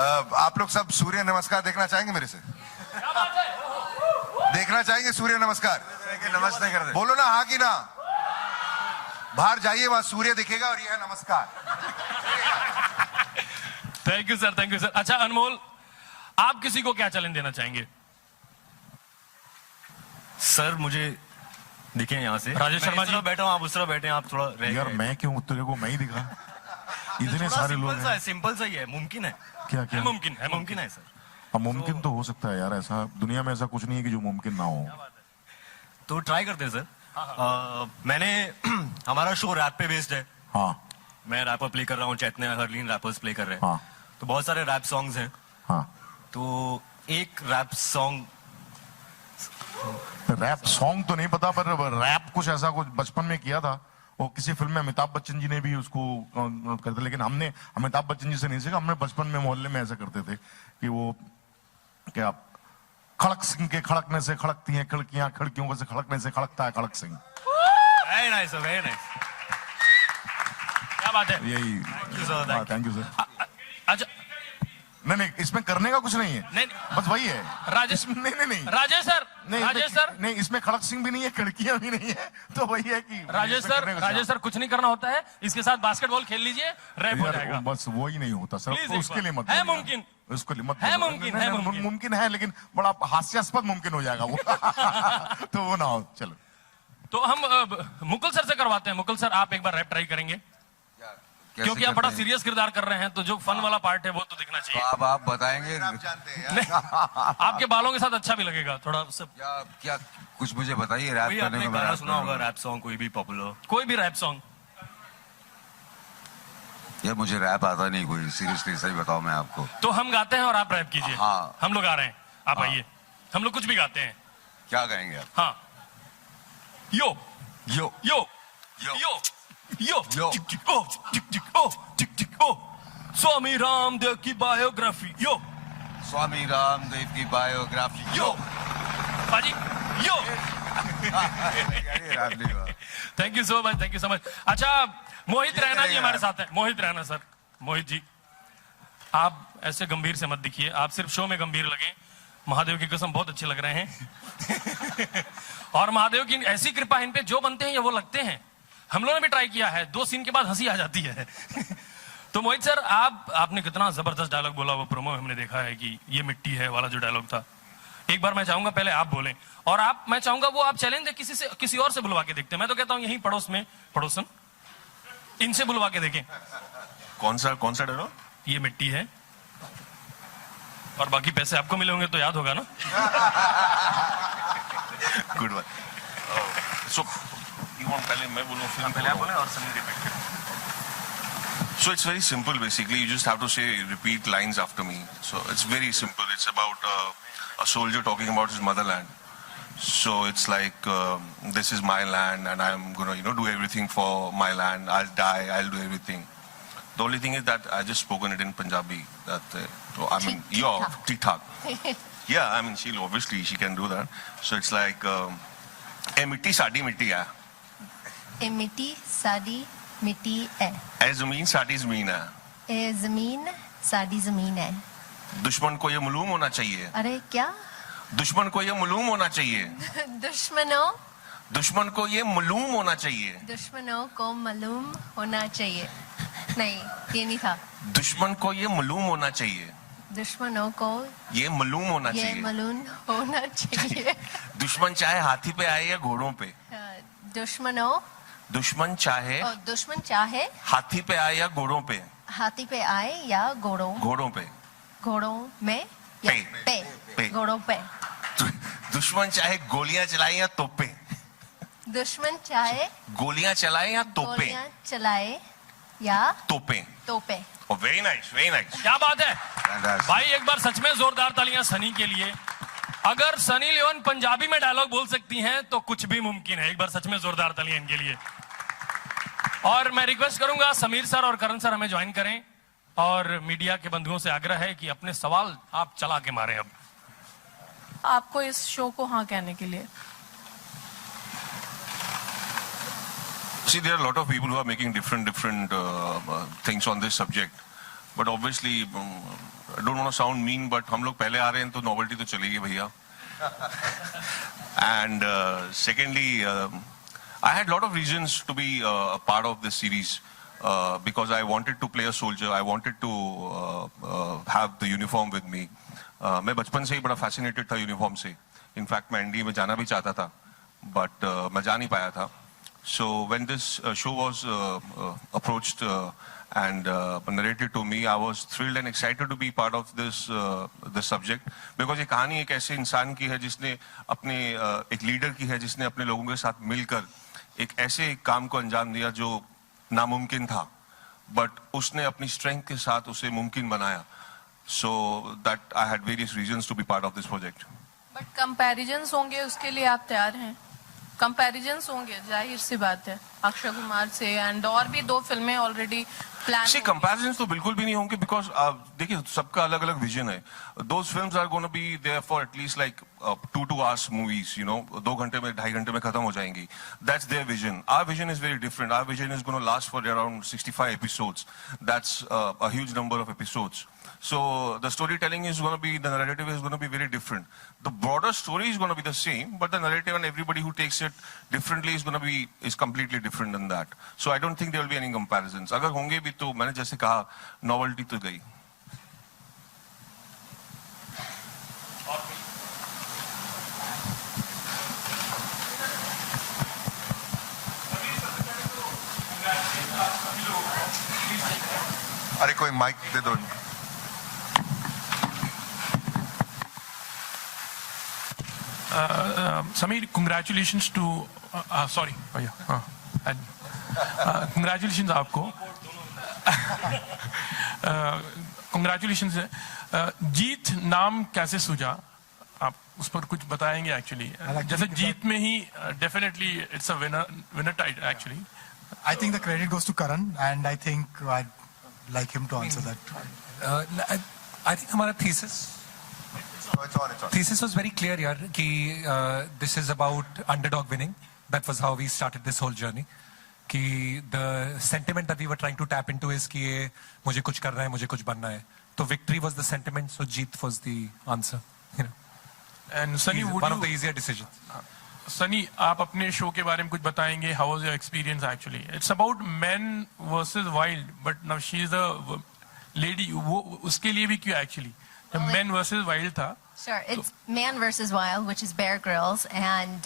आप लोग सब सूर्य नमस्कार देखना चाहेंगे मेरे से? देखना चाहेंगे सूर्य नमस्कार? नमस्ते कर दे। बोलो ना हाँ कि ना। बाहर जाइए, वहां सूर्य दिखेगा और ये है नमस्कार। Thank you sir, thank you sir. अच्छा अनमोल, आप किसी को क्या चैलेंज देना चाहेंगे? सर मुझे दिखे यहाँ से। राजेश शर्मा जी बैठा हूँ, आप उस तरह बैठे हैं, आप थोड़ा यार मैं क्यों, तेरे को मैं ही दिखा? इतने सारे लोग हैं। सिंपल सा ही है, मुमकिन है। क्या क्या मुमकिन है सर। अब मुमकिन तो हो सकता है यार, ऐसा दुनिया में ऐसा कुछ नहीं है कि जो मुमकिन ना हो। तो ट्राई करते हैं सर। मैंने हमारा शो रैप पे बेस्ड है। हाँ मैं रैपर प्ले कर रहा हूँ, चैतन्य हरलीन रैपर्स प्ले कर रहे हैं। हाँ तो बहुत सारे रैप सॉन्ग्स हैं। हाँ। तो एक रैप सॉन्ग तो नहीं पता, पर रैप कुछ ऐसा कुछ बचपन में किया था। वो किसी फिल्म में अमिताभ बच्चन जी ने भी उसको करते, लेकिन हमने अमिताभ बच्चन जी से नहीं सीखा। हमने बचपन में मोहल्ले में ऐसा करते थे कि वो क्या, खड़क सिंह के खड़कने से खड़कती हैं खिड़कियां, खिड़कियों से खड़कने से खड़कता है Kharak Singh. Very nice, very nice. क्या बात है, यही। Thank you sir. अच्छा नहीं, इसमें करने का कुछ नहीं है। नहीं, बस वही है राजेश। नहीं राजेश सर, राजेश सर नहीं, इसमें खड़क सिंह भी नहीं है, खिड़कियां भी नहीं है, तो वही है कि राजेश सर कुछ नहीं करना होता है, इसके साथ बास्केटबॉल खेल लीजिए, रैप हो जाएगा। बस वही नहीं होता सर, तो उसके लिए मत है मुमकिन, उसके लिए मत है मुमकिन, मुमकिन है, लेकिन बड़ा हास्यास्पद मुमकिन हो जाएगा वो। तो वो ना हो। चलो तो हम मुकुल सर से करवाते हैं। मुकुल सर आप एक बार रैप ट्राई करेंगे, क्योंकि आप बड़ा सीरियस किरदार कर रहे हैं, तो जो फन वाला पार्ट है वो तो दिखना चाहिए। तो अब आप बताएंगे। आप जानते हैं आपके बालों के साथ अच्छा भी लगेगा थोड़ा सब। क्या कुछ मुझे बताइए रैप करने आपने को। गाना सुना होगा रैप सॉन्ग, कोई भी पॉपुलर, कोई भी रैप सॉन्ग। यार मुझे रैप आता नहीं कोई, सीरियसली सही बताओ मैं आपको। तो हम गाते हैं और आप रैप कीजिए। हाँ। हम लोग आ रहे हैं, आप आइए। हम लोग कुछ भी गाते हैं। क्या गाएंगे आप? हाँ। यो यो यो यो यो यो यो। टिक टिक ओ टिक टिक ओ टिक टिक ओ, स्वामी रामदेव की बायोग्राफी। यो स्वामी रामदेव की बायोग्राफी। यो पाजी यो। रैप नहीं हुआ। Thank you so much, thank you so much. अच्छा मोहित रैना जी हमारे साथ हैं। मोहित रैना सर, मोहित जी आप ऐसे गंभीर से मत दिखिए, आप सिर्फ शो में गंभीर लगे। महादेव की कसम बहुत अच्छे लग रहे हैं। और महादेव की ऐसी कृपा इन पे, जो बनते हैं ये वो लगते हैं। हम लोगों ने भी ट्राई किया है, 2 सीन के बाद हंसी आ जाती है। तो मोहित सर आपने कितना जबरदस्त डायलॉग बोला, वो प्रोमो हमने देखा है कि ये मिट्टी है वाला जो डायलॉग था। एक बार मैं चाहूंगा पहले आप बोलें, और मैं चाहूंगा वो आप चैलेंज है किसी और से बुलवा के देखते हैं। मैं तो कहता हूँ यहीं पड़ोस में पड़ोसन इनसे बुलवा के देखें। कौन सा डायलॉग? ये मिट्टी है, और बाकी पैसे आपको मिले होंगे तो याद होगा ना। Good one. So you want पहले मैं बोलूं फिर पहले आप बोलें और Sunny repeat. So it's very simple basically. You just have to repeat lines after me. So it's very simple. It's about a soldier talking about his motherland. So it's like, this is my land and I'm gonna, do everything for my land. I'll die, I'll do everything. The only thing is that I just spoken it in Punjabi. That, I mean, tik thak. Yeah, I mean, she can do that. So it's like, "Eh mitti saadi mitti hai." ए मिट्टी साडी मिट्टी है, "Eh zameen saadi zameen hai." ए जमीन साडी जमीन है। दुश्मन को ये मालूम होना चाहिए। अरे क्या? दुश्मन को ये मालूम होना चाहिए। दुश्मन को ये मालूम होना चाहिए। दुश्मनों को मालूम होना चाहिए। नहीं, ये नहीं था। दुश्मन को ये मालूम होना चाहिए। दुश्मनों को ये मालूम होना ये चाहिए। मालूम होना चाहिए। दुश्मन चाहे हाथी पे आए या घोड़ों पे। दुश्मन चाहे हाथी पे आए या घोड़ों पे। हाथी पे आए या घोड़ों पे। घोड़ों में या पे। घोड़ों पे। दुश्मन चाहे गोलियां चलाए या तोपे। दुश्मन चाहे गोलियां चलाए या तोपे। गोलियां चलाए या तोपे। Oh, very nice, very nice. क्या बात है भाई, एक बार सच में जोरदार तालियां सनी के लिए। अगर सनी लियोन पंजाबी में डायलॉग बोल सकती हैं तो कुछ भी मुमकिन है। एक बार सच में जोरदार तालियां इनके लिए। और मैं रिक्वेस्ट करूंगा समीर सर और करण सर हमें ज्वाइन करें, और मीडिया के बंधुओं से आग्रह है कि अपने सवाल आप चला के मारें। अब आपको इस शो को हाँ कहने के लिए। See, there are a lot of people who are making different things on this subject. But obviously, I don't want to sound mean, but हम लोग पहले आ रहे हैं तो novelty तो चलेगी भैया. And secondly, I had a lot of reasons to be a part of this series because I wanted to play a soldier. I wanted to have the uniform with me. मैं बचपन से ही बड़ा fascinated था uniform से. In fact, मैं NDA में जाना भी चाहता था, but मैं जा नहीं पाया था. So when this show was approached and narrated to me, I was thrilled and excited to be part of this subject because ये कहानी एक ऐसे इंसान की है जिसने अपने एक लीडर की है जिसने अपने लोगों के साथ मिलकर एक ऐसे काम को अंजाम दिया जो नामुमकिन था, but उसने अपनी strength के साथ उसे मुमकिन बनाया. So that I had various reasons to be part of this project. But comparisons होंगे उसके लिए आप तैयार हैं? कंपैरिजंस होंगे, जाहिर सी बात है, अक्षय कुमार से एंड और भी 2 फिल्में ऑलरेडी प्लान. See, comparisons तो बिल्कुल भी नहीं होंगे because देखिए सबका अलग अलग विजन है. Those films are going to be there for at least like 2 hours movies, you know, 2 घंटे में 2.5 घंटे में खत्म हो जाएंगी. That's their vision. Our vision is very different. Our vision is going to last for around 65 episodes. That's a huge number of episodes. So the storytelling is going to be, the narrative is going to be very different. The broader story is going to be the same, but the narrative and everybody who takes it differently is completely different than that. So I don't think there will be any comparisons. अगर होंगे भी तो मैंने जैसे कहा novelty तो गई. अरे कोई माइक दे दो. Sameer, congratulations to sorry congratulations आपको. Congratulations. जीत नाम कैसे सूझा? आप उस पर कुछ बताएंगे एक्चुअली? जैसे जीत में ही definitely it's a winner title actually. I think the credit goes to Karan and I think I'd like him to answer that. I think हमारा thesis was very clear यार कि this is about underdog winning. That was how we started this whole journey. कि the sentiment that we were trying to tap into is कि ये मुझे कुछ करना है, मुझे कुछ बनना है. So victory was the sentiment, so Jeet was the answer. You know. And Sunny, one of the easier decisions. Sunny, आप अपने शो के बारे में कुछ बताएंगे? How was your experience actually? It's about men versus wild, but now she is a lady. वो उसके लिए भी क्यों actually? Men versus wild था. Sure, it's Man versus Wild, which is Bear Grylls, and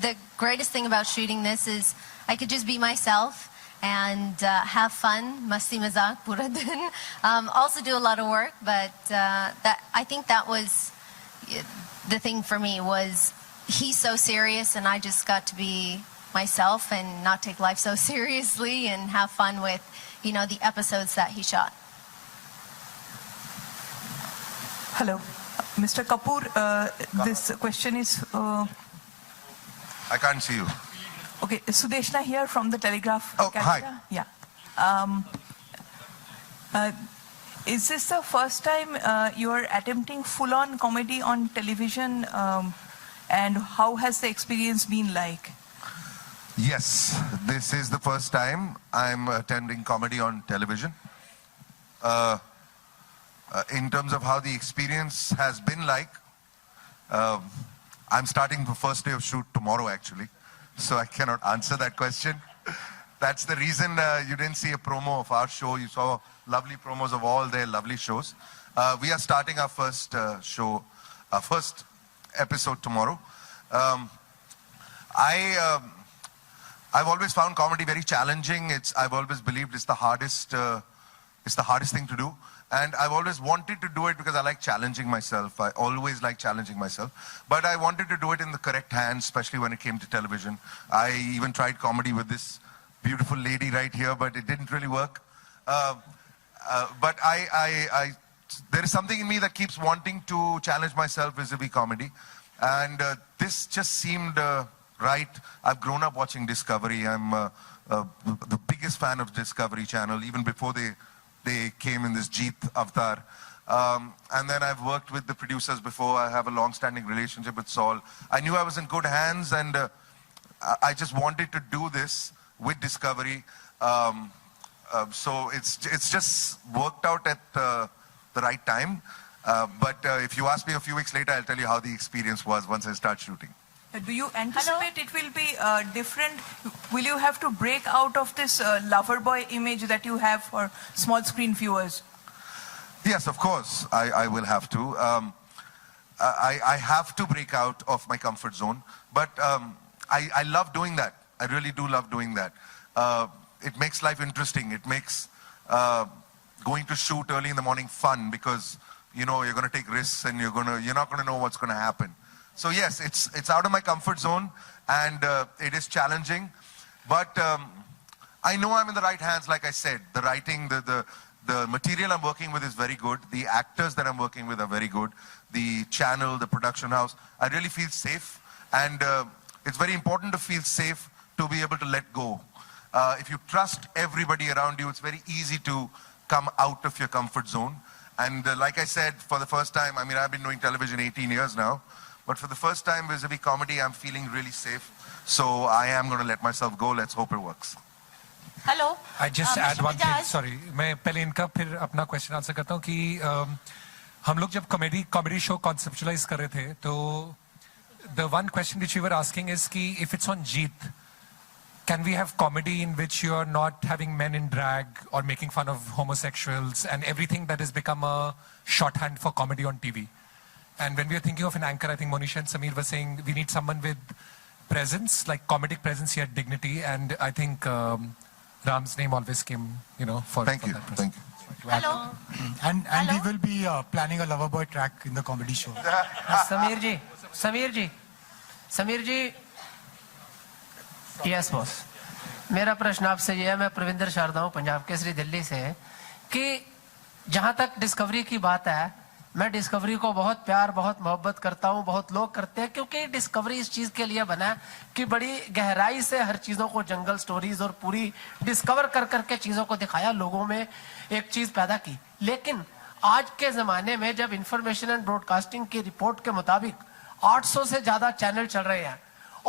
the greatest thing about shooting this is I could just be myself and have fun, masti mazak pura din. Also do a lot of work, but I think that was the thing for me was he's so serious and I just got to be myself and not take life so seriously and have fun with, you know, the episodes that he shot. Hello. Mr. Kapoor, this question is... I can't see you. Okay, Sudeshna here from the Telegraph. Oh, Canada. hi. Yeah. Is this the first time you are attempting full-on comedy on television? And how has the experience been like? Yes, this is the first time I'm attending comedy on television. In terms of how the experience has been like, I'm starting the first day of shoot tomorrow actually, so I cannot answer that question. That's the reason you didn't see a promo of our show. You saw lovely promos of all their lovely shows. We are starting our first show, our first episode tomorrow. I've always found comedy very challenging. I've always believed it's the hardest thing to do. And I've always wanted to do it because I like challenging myself. I always like challenging myself. But I wanted to do it in the correct hands, especially when it came to television. I even tried comedy with this beautiful lady right here, but it didn't really work. But there is something in me that keeps wanting to challenge myself vis-a-vis comedy. And this just seemed right. I've grown up watching Discovery. I'm the biggest fan of Discovery Channel, even before they came in this Jeet avatar. And then I've worked with the producers before. I have a long-standing relationship with Saul. I knew I was in good hands, and I just wanted to do this with Discovery. So it's just worked out at the right time. But if you ask me a few weeks later, I'll tell you how the experience was once I start shooting. Do you anticipate it will be different? Will you have to break out of this lover boy image that you have for small screen viewers? Yes, of course, I will have to. I have to break out of my comfort zone, but I love doing that. I really do love doing that. It makes life interesting. It makes going to shoot early in the morning fun because you're going to take risks and you're not going to know what's going to happen. So yes, it's out of my comfort zone and it is challenging, but I know I'm in the right hands. Like I said, the writing, the material I'm working with is very good. The actors that I'm working with are very good. The channel, the production house, I really feel safe. And it's very important to feel safe to be able to let go. If you trust everybody around you, it's very easy to come out of your comfort zone. And like I said, for the first time, I mean, I've been doing television 18 years now, but for the first time vis-a-vis comedy, I'm feeling really safe. So I am going to let myself go. Let's hope it works. Hello. I just add one thing. Sorry, मैं पहले इनका फिर अपना question answer करता हूँ कि हम लोग जब कॉमेडी शो कॉन्सेप्चुलाइज कर रहे थे तो the one question which we were asking is कि if it's on Jeet, can we have comedy in which you are not having men in drag or making fun of homosexuals and everything that has become a shorthand for comedy on TV? And when we were thinking of an anchor, I think Monisha and Samir were saying we need someone with presence, like comedic presence yet dignity, and I think Ram's name always came, for that person. Thank you. Hello. And we will be planning a Loverboy track in the comedy show. Sameer ji yes boss मेरा प्रश्न आपसे ये है मैं प्रविंदर शारदा हूँ पंजाब केसरी दिल्ली से कि जहाँ तक डिस्कवरी की बात है मैं डिस्कवरी को बहुत प्यार बहुत मोहब्बत करता हूँ बहुत लोग करते हैं क्योंकि डिस्कवरी इस चीज के लिए बना है कि बड़ी गहराई से हर चीजों को जंगल स्टोरीज और पूरी डिस्कवर कर करके चीजों को दिखाया लोगों में एक चीज पैदा की लेकिन आज के जमाने में जब इंफॉर्मेशन एंड ब्रॉडकास्टिंग की रिपोर्ट के मुताबिक 800 से ज्यादा चैनल चल रहे हैं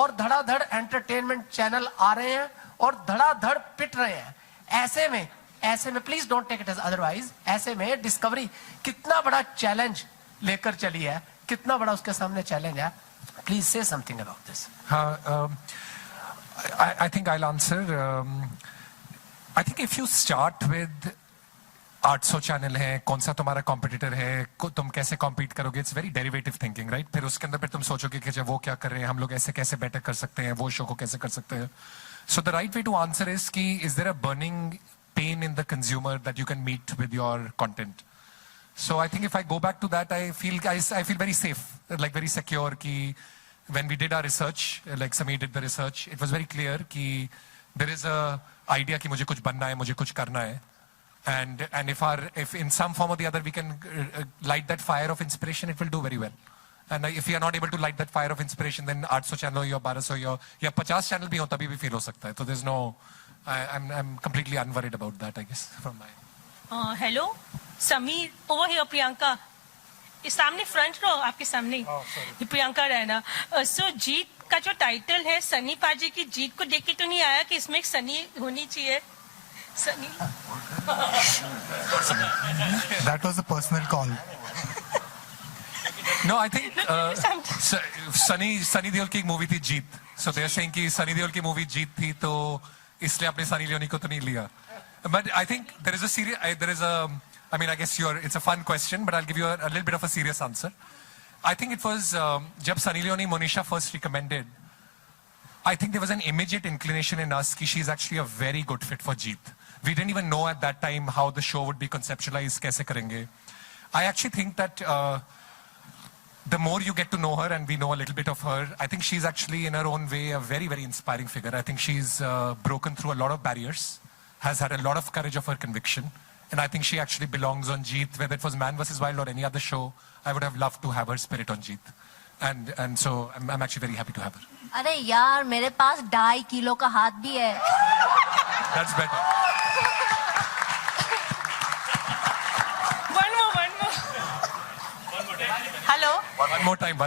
और धड़ाधड़ एंटरटेनमेंट चैनल आ रहे हैं और धड़ाधड़ पिट रहे हैं ऐसे में please don't take it as otherwise ऐसे में डिस्कवरी कितना बड़ा चैलेंज लेकर चली है कितना बड़ा उसके सामने चैलेंज है प्लीज से something about this I think I'll answer. I think if you start with 800 channel है कौन सा तुम्हारा कॉम्पिटिटर है तुम कैसे कॉम्पीट करोगे it's very derivative thinking right फिर उसके अंदर फिर तुम सोचोगे कि वो क्या कर रहे हैं हम लोग ऐसे कैसे बेटर कर सकते हैं वो शो को कैसे कर सकते हैं so the right way to answer is कि is there a burning pain in the consumer that you can meet with your content so I think if I go back to that I feel very safe like very secure कि when we did our research like Sameer did the research it was very clear कि there is a idea कि मुझे कुछ बनना है मुझे कुछ करना है and if in some form or the other we can light that fire of inspiration it will do very well and if we are not able to light that fire of inspiration then 800 channel या 1200 या 50 channel भी हो तभी भी feel हो सकता है तो there's no I'm completely unworried about that I guess from my hello Sameer over here Priyanka इस सामने फ्रंट रो आपके सामने ये प्रियंका रैना सो जीत का जो टाइटल है सनी पाजी की जीत को देख के तो नहीं आया कि इसमें एक सनी होनी चाहिए Sunny That was a personal call. No, I think Sunny Deol की एक मूवी थी जीत so they are saying कि सनी देओल की मूवी जीत थी तो इसलिए आपने सनी लियोनी को तो नहीं लिया but I think I mean, I guess it's a fun question, but I'll give you a little bit of a serious answer. I think it was jab Sunny Leone Monisha first recommended, I think there was an immediate inclination in us that she's actually a very good fit for Jeet. We didn't even know at that time how the show would be conceptualized, kaise karenge. I actually think that the more you get to know her, and we know a little bit of her, I think she's actually in her own way a very, very inspiring figure. I think she's broken through a lot of barriers, has had a lot of courage of her conviction. And I think she actually belongs on Jeet, whether it was Man vs. Wild or any other show. I would have loved to have her spirit on Jeet. And so I'm actually very happy to have her. अरे यार मेरे पास 2.5 kilo का हाथ भी है That's better. One more. Hello. One more time.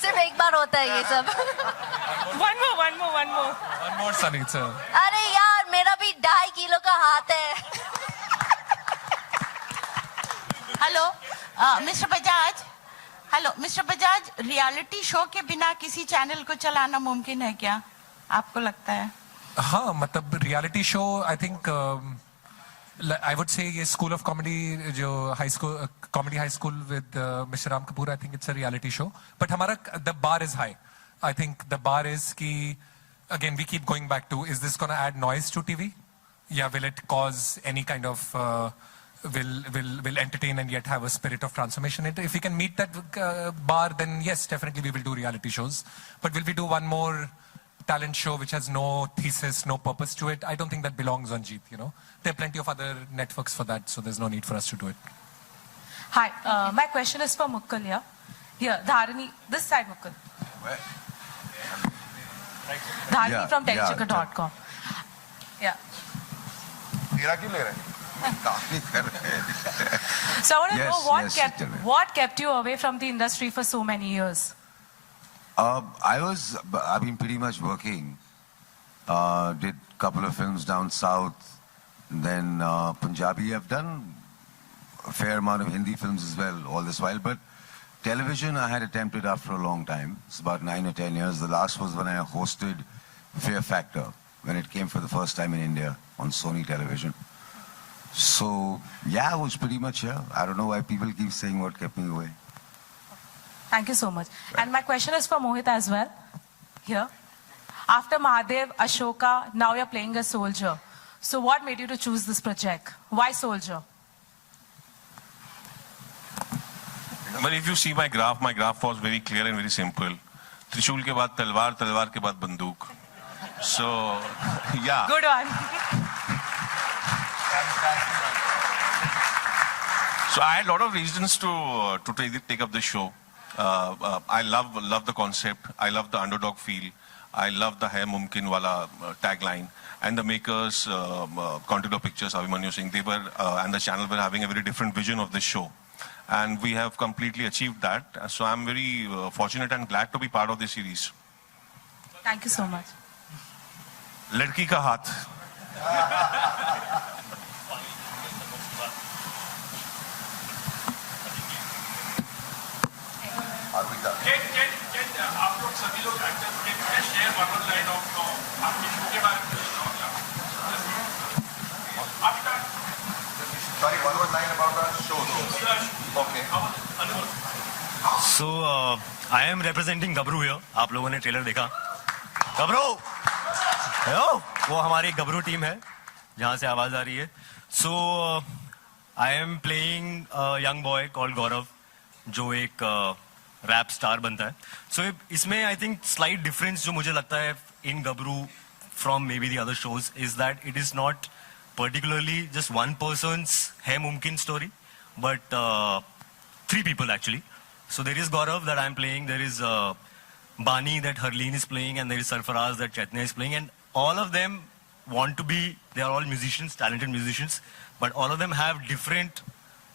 सिर्फ एक बार होता है ये सब One more. One more, Sunny. अरे यार मेरा भी 2.5 किलो का हाथ है hello mister Bajaj, hello mister Bajaj, reality show के बिना किसी चैनल को चलाना मुमकिन है क्या, आपको लगता है? हाँ, मतलब reality show I think I would say ये स्कूल ऑफ कॉमेडी जो high school comedy high school with mister Ram Kapoor, I think it's a reality show, but हमारा the bar is high. I think the bar is key again we keep going back to, is this going to add noise to TV? Yeah, will it cause any kind of will entertain and yet have a spirit of transformation? If we can meet that bar, then yes, definitely we will do reality shows. But will we do one more talent show which has no thesis, no purpose to it? I don't think that belongs on Jeet, you know. There are plenty of other networks for that, so there's no need for us to do it. Hi, my question is for Mukkal here. Here, Dharani, this side Mukkal. Where? Dharani Yeah, from yeah, techchecker.com. Yeah. तेरा क्यों ले रहे हैं? काफी कर रहे हैं. So I want to Yes, know yes, what kept you away from the industry for so many years? I've been pretty much working. Did a couple of films down south. Then Punjabi. I've done a fair amount of Hindi films as well all this while. But television I had attempted after a long time. It's about 9 or 10 years. The last was when I hosted Fear Factor, when it came for the first time in India on Sony Television. So, yeah, I was pretty much here. I don't know why people keep saying what kept me away. Thank you so much. And my question is for Mohit as well. Here. After Mahadev, Ashoka, now you're playing a soldier. So what made you to choose this project? Why soldier? But if you see my graph was very clear and very simple. त्रिशूल के बाद तलवार, तलवार के बाद बंदूक. So, yeah. Good one. So I had a lot of reasons to take up this show. I love the concept. I love the underdog feel. I love the Hai Mumkin wala tagline. And the makers, Contour Pictures, Abhimanyu Singh, they were and the channel were having a very different vision of this show. And we have completely achieved that. So I'm very fortunate and glad to be part of this series. Thank you so much. लड़की का हाथ. आप लोग सभी लोग actors के share one line of आपके show के बारे में Sorry, one more line about our show. Okay. So I am representing Gabru here. आप लोगों ने ट्रेलर देखा? गबरू, हेलो, वो हमारी गबरू टीम है जहाँ से आवाज आ रही है. So I am playing a young boy called Gaurav, जो एक रैप स्टार बनता है. So इसमें I think slight difference जो मुझे लगता है in Gabru from maybe the other shows is that it is not particularly just one person's Hai Mumkin story, but 3 people actually. So there is Gaurav that I'm playing, there is Bani that Harleen is playing, and there is Sarfaraz that Chaitanya is playing, and all of them want to be, they are all musicians, talented musicians, but all of them have different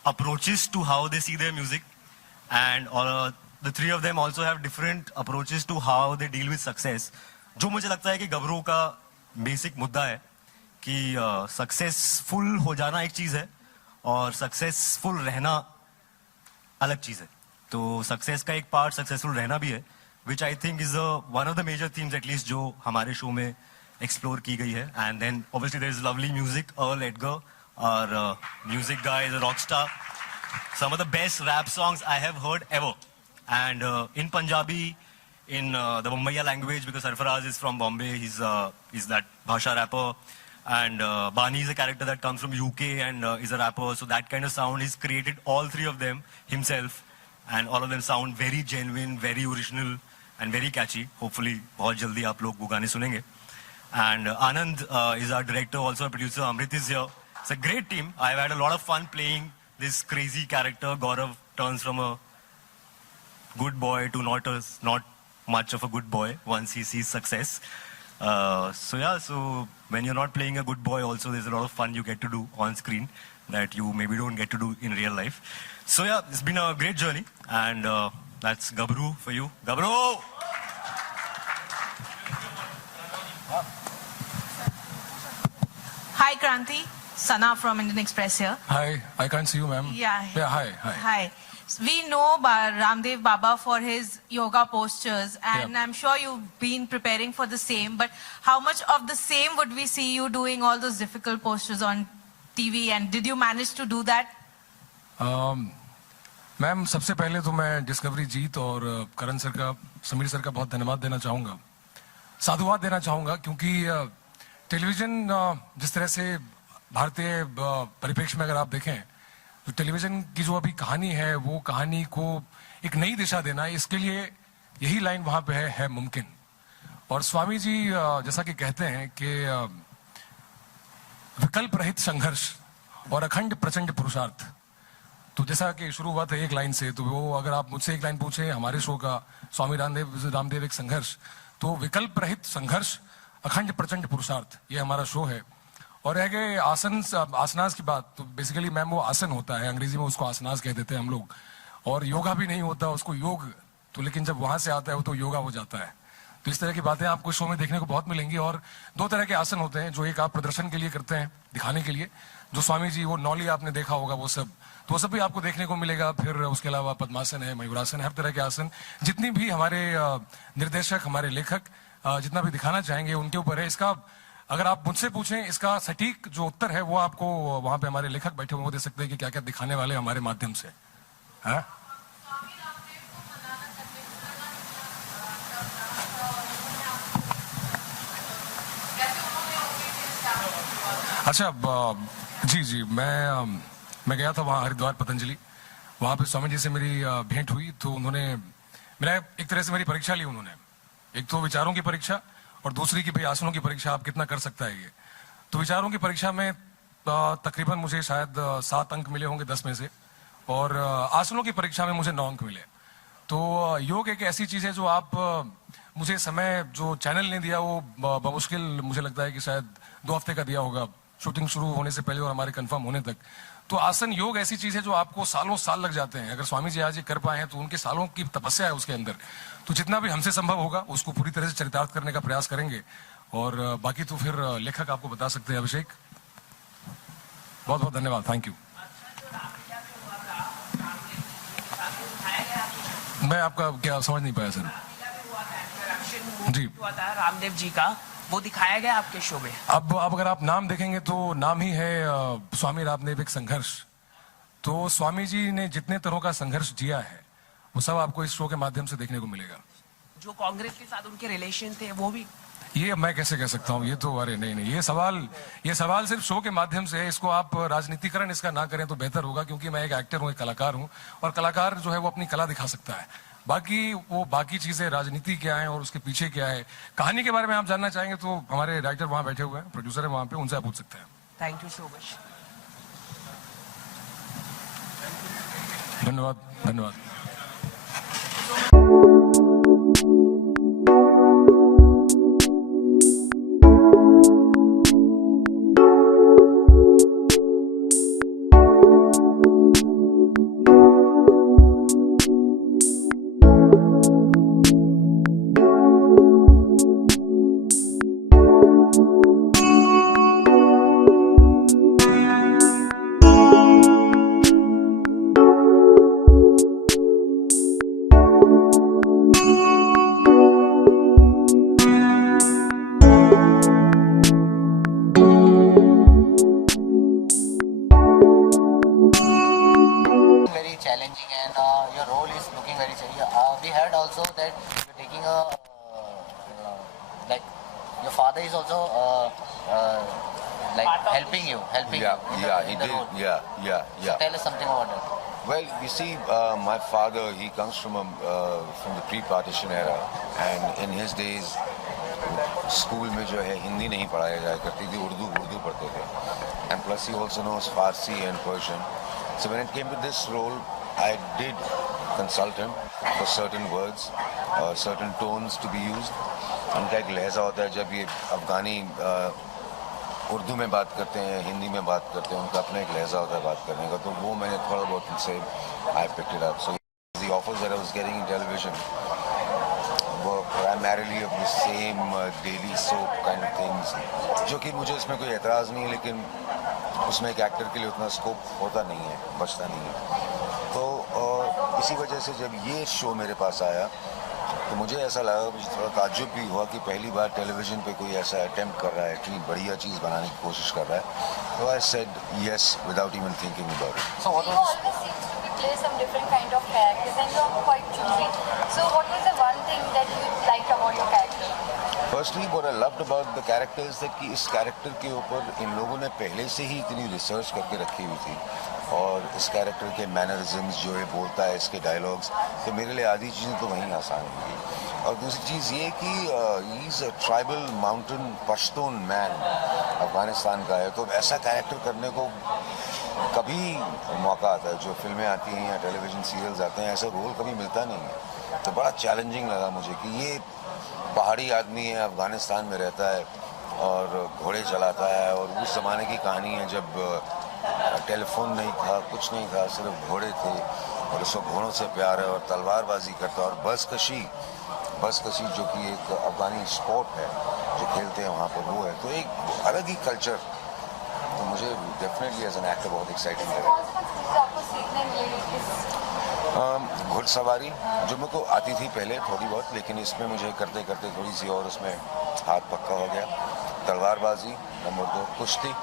approaches to how they see their music, and all, the 3 of them also have different approaches to how they deal with success. जो मुझे लगता है कि गबरू का basic मुद्दा है कि successful हो जाना एक चीज है और सक्सेसफुल रहना अलग चीज है. तो सक्सेस का एक पार्ट सक्सेसफुल रहना भी है, which I think is one of the major themes at least जो हमारे शो में एक्सप्लोर की गई है. And then obviously there is lovely music. Earl Edgar, our music guy, is a rock star. Some of the best rap songs I have heard ever. And in Punjabi, in the Mumbaiya language, because Sarfaraz is from Bombay, he's that Bhasha rapper. And Bani is a character that comes from UK and is a rapper. So that kind of sound, he's created all 3 of them himself. And all of them sound very genuine, very original, and very catchy. Hopefully, बहुत जल्दी आप लोग वो गाने सुनेंगे. And Anand is our director, also a producer. Amrit is here. It's a great team. I've had a lot of fun playing this crazy character. Gaurav turns from a good boy to not much of a good boy once he sees success. So yeah, so when you're not playing a good boy also, there's a lot of fun you get to do on screen that you maybe don't get to do in real life. So yeah, it's been a great journey, and that's Gabru for you. Gabru! Hi Kranti, Sana from Indian Express here. Hi, I can't see you, ma'am. Yeah. Yeah, hi. Hi. We know Ramdev Baba for his yoga postures, and Yeah. I'm sure you've been preparing for the same, but how much of the same would we see you doing all those difficult postures on TV, and did you manage to do that? Ma'am, सबसे पहले तो मैं discovery जीत और करण sir का, Sameer sir का बहुत धन्यवाद देना चाहूँगा, साधुवाद देना चाहूँगा, क्योंकि टेलीविज़न जिस तरह से भारतीय परिप्रेक्ष्य में अगर आप देखें तो टेलीविज़न की जो अभी कहानी है वो कहानी को एक नई दिशा देना, इसके लिए यही लाइन वहाँ पे है मुमकिन। और स्वामी जी जैसा कि कहते हैं कि विकल्प रहित संघर्ष और अखंड प्रचंड पुरुषार्थ, तो जैसा कि शुरू हुआ था एक लाइन से, तो वो अगर आप मुझसे एक लाइन पूछें हमारे शो का स्वामी रामदेव एक संघर्ष, तो विकल्प रहित संघर्ष अखंड प्रचंड पुरुषार्थ, ये हमारा शो है। और है कि आसनास की बात, तो बेसिकली मैम वो आसन होता है, अंग्रेजी में उसको आसनास कह देते हैं हम लोग, और योगा भी नहीं होता उसको योग, तो लेकिन जब वहां से आता है वो तो योगा हो जाता है। तो इस तरह की बातें आपको शो में देखने को बहुत मिलेंगी। और दो तरह के आसन होते हैं, जो एक आप प्रदर्शन के लिए करते हैं, दिखाने के लिए, जो स्वामी जी वो नौली आपने देखा होगा वो सब, तो वो सब भी आपको देखने को मिलेगा। फिर उसके अलावा पद्मासन है, मयूरासन, हर तरह के आसन जितनी भी हमारे निर्देशक, हमारे लेखक जितना भी दिखाना चाहेंगे उनके ऊपर है। इसका अगर आप मुझसे पूछें, इसका सटीक जो उत्तर है वो आपको वहां पे हमारे लेखक बैठे हुए वो दे सकते हैं कि क्या क्या दिखाने वाले हमारे माध्यम से है। अच्छा, जी मैं गया था वहाँ हरिद्वार पतंजलि, वहाँ पे स्वामी जी से मेरी भेंट हुई, तो उन्होंने मेरा एक तरह से मेरी परीक्षा ली उन्होंने, एक तो विचारों की परीक्षा और दूसरी की भाई आसनों की परीक्षा आप कितना कर सकता है ये। तो विचारों की परीक्षा में तकरीबन मुझे शायद 7 अंक मिले होंगे 10 में से, और आसनों की परीक्षा में मुझे 9 अंक मिले। तो योग एक ऐसी चीज है जो आप मुझे समय जो चैनल ने दिया वो बमुश्किल मुझे लगता है कि शायद 2 हफ्ते का दिया होगा, शूटिंग शुरू होने से पहले और हमारे कंफर्म होने तक। तो आसन योग ऐसी चीज है जो आपको सालों साल लग जाते हैं। अगर स्वामी जी आज ये कर पाए हैं तो उनके सालों की तपस्या है उसके अंदर। तो जितना भी हमसे संभव होगा उसको पूरी तरह से चरितार्थ करने का प्रयास करेंगे, और बाकी तो फिर लेखक आपको बता सकते हैं। अभिषेक, बहुत बहुत धन्यवाद, थैंक यू। मैं आपका क्या समझ नहीं पाया सर जी। रामदेव जी का वो दिखाया गया आपके शो में। अब अगर आप नाम देखेंगे तो नाम ही है स्वामी रामदेव एक संघर्ष। तो स्वामी जी ने जितने तरह का संघर्ष जिया है वो सब आपको इस शो के माध्यम से देखने को मिलेगा। जो कांग्रेस के साथ उनके रिलेशन थे वो भी, ये मैं कैसे कह सकता हूँ, ये तो अरे नहीं, ये सवाल सिर्फ शो के माध्यम से है। इसको आप राजनीतिकरण इसका ना करें तो बेहतर होगा, क्योंकि मैं एक एक्टर हूँ, एक कलाकार हूँ, और कलाकार जो है वो अपनी कला दिखा सकता है। बाकी चीजें राजनीति क्या है और उसके पीछे क्या है, कहानी के बारे में आप जानना चाहेंगे तो हमारे राइटर वहां बैठे हुए हैं, प्रोड्यूसर है वहां पे, उनसे आप पूछ सकते हैं। Thank you so much. धन्यवाद। My father, he comes from the pre-partition era, and in his days, school में जो है हिंदी नहीं पढ़ाया जाया करती थी, उर्दू पढ़ते थे, and plus he also knows Farsi and Persian. So when it came to this role, I did consult him for certain words, certain tones to be used. उनका एक लहजा होता है, जब ये अफगानी उर्दू में बात करते हैं, हिंदी में बात करते हैं, उनका अपना एक लहजा होता है बात करने का, तो वो मैंने थोड़ा बहुत उनसे I picked it up. So the offers that I was getting in television were primarily of the same daily soap kind of things, जो कि मुझे इसमें कोई एतराज़ नहीं है, लेकिन उसमें एक एक्टर के लिए उतना स्कोप होता नहीं है, बचता नहीं है। तो इसी वजह से जब ये शो मेरे पास आया तो मुझे ऐसा लगा, मुझे थोड़ा ताज्जुब भी हुआ कि पहली बार टेलीविज़न पे कोई ऐसा अटेम्प्ट कर रहा है, इतनी बढ़िया चीज़ बनाने की कोशिश कर रहा है। तो I said yes without even thinking about it. So what was play some different kind of characters and you are quite choosy. So what was the one thing that you liked about your character? Firstly, what I loved about the character is that कि इस character के ऊपर इन लोगों ने पहले से ही इतनी research करके रखी हुई थी और इस कैरेक्टर के मैनरिज्म्स जो है बोलता है, इसके डायलॉग्स, तो मेरे लिए आधी चीज़ें तो वहीं आसान हुई। और दूसरी चीज़ ये कि he is a tribal mountain Pashtun man, Afghanistan का है, तो ऐसा कैरेक्टर करने को कभी मौका आता है। जो फिल्में आती हैं या टेलीविज़न सीरियल्स आते हैं, ऐसा रोल कभी मिलता नहीं है। तो बड़ा चैलेंजिंग लगा मुझे कि ये पहाड़ी आदमी है, अफगानिस्तान में रहता है और घोड़े चलाता है, और उस ज़माने की कहानी है जब टेलीफोन नहीं था, कुछ नहीं था, सिर्फ घोड़े थे और उसको घोड़ों से प्यार है और तलवारबाजी करता है और बस कशी जो कि एक अफगानी स्पोर्ट है जो खेलते हैं वहाँ पर, वो है। तो एक अलग ही कल्चर, तो मुझे डेफिनेटली एज एन एक्टर बहुत एक्साइटिंग लगा। घुड़सवारी जो मेरे को आती थी पहले थोड़ी बहुत, लेकिन इसमें मुझे करते करते थोड़ी सी और उसमें हाथ पक्का हो गया। तलवारबाजी, नंबर 2 कुश्ती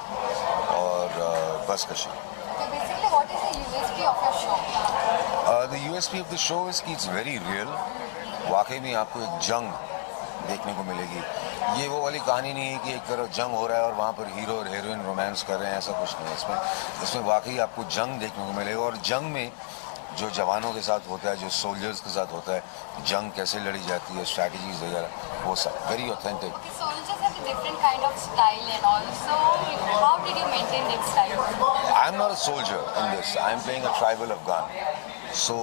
और बस कशी। The USP of the show is कि it's very real। वाकई में आपको एक जंग देखने को मिलेगी। ये वो वाली कहानी नहीं है कि एक तरफ जंग हो रहा है और वहाँ पर हीरो और हीरोइन रोमांस कर रहे हैं, ऐसा कुछ नहीं है। इसमें वाकई आपको जंग देखने को मिलेगा और जंग में जो जवानों के साथ होता है, जो सोल्जर्स के साथ होता है, जंग कैसे लड़ी जाती है, स्ट्रैटेजीज वगैरह, वो सब very authentic. Soldiers have a different kind of style and also how did you maintain that style? I'm not a soldier in this. I'm playing a tribal Afghan. So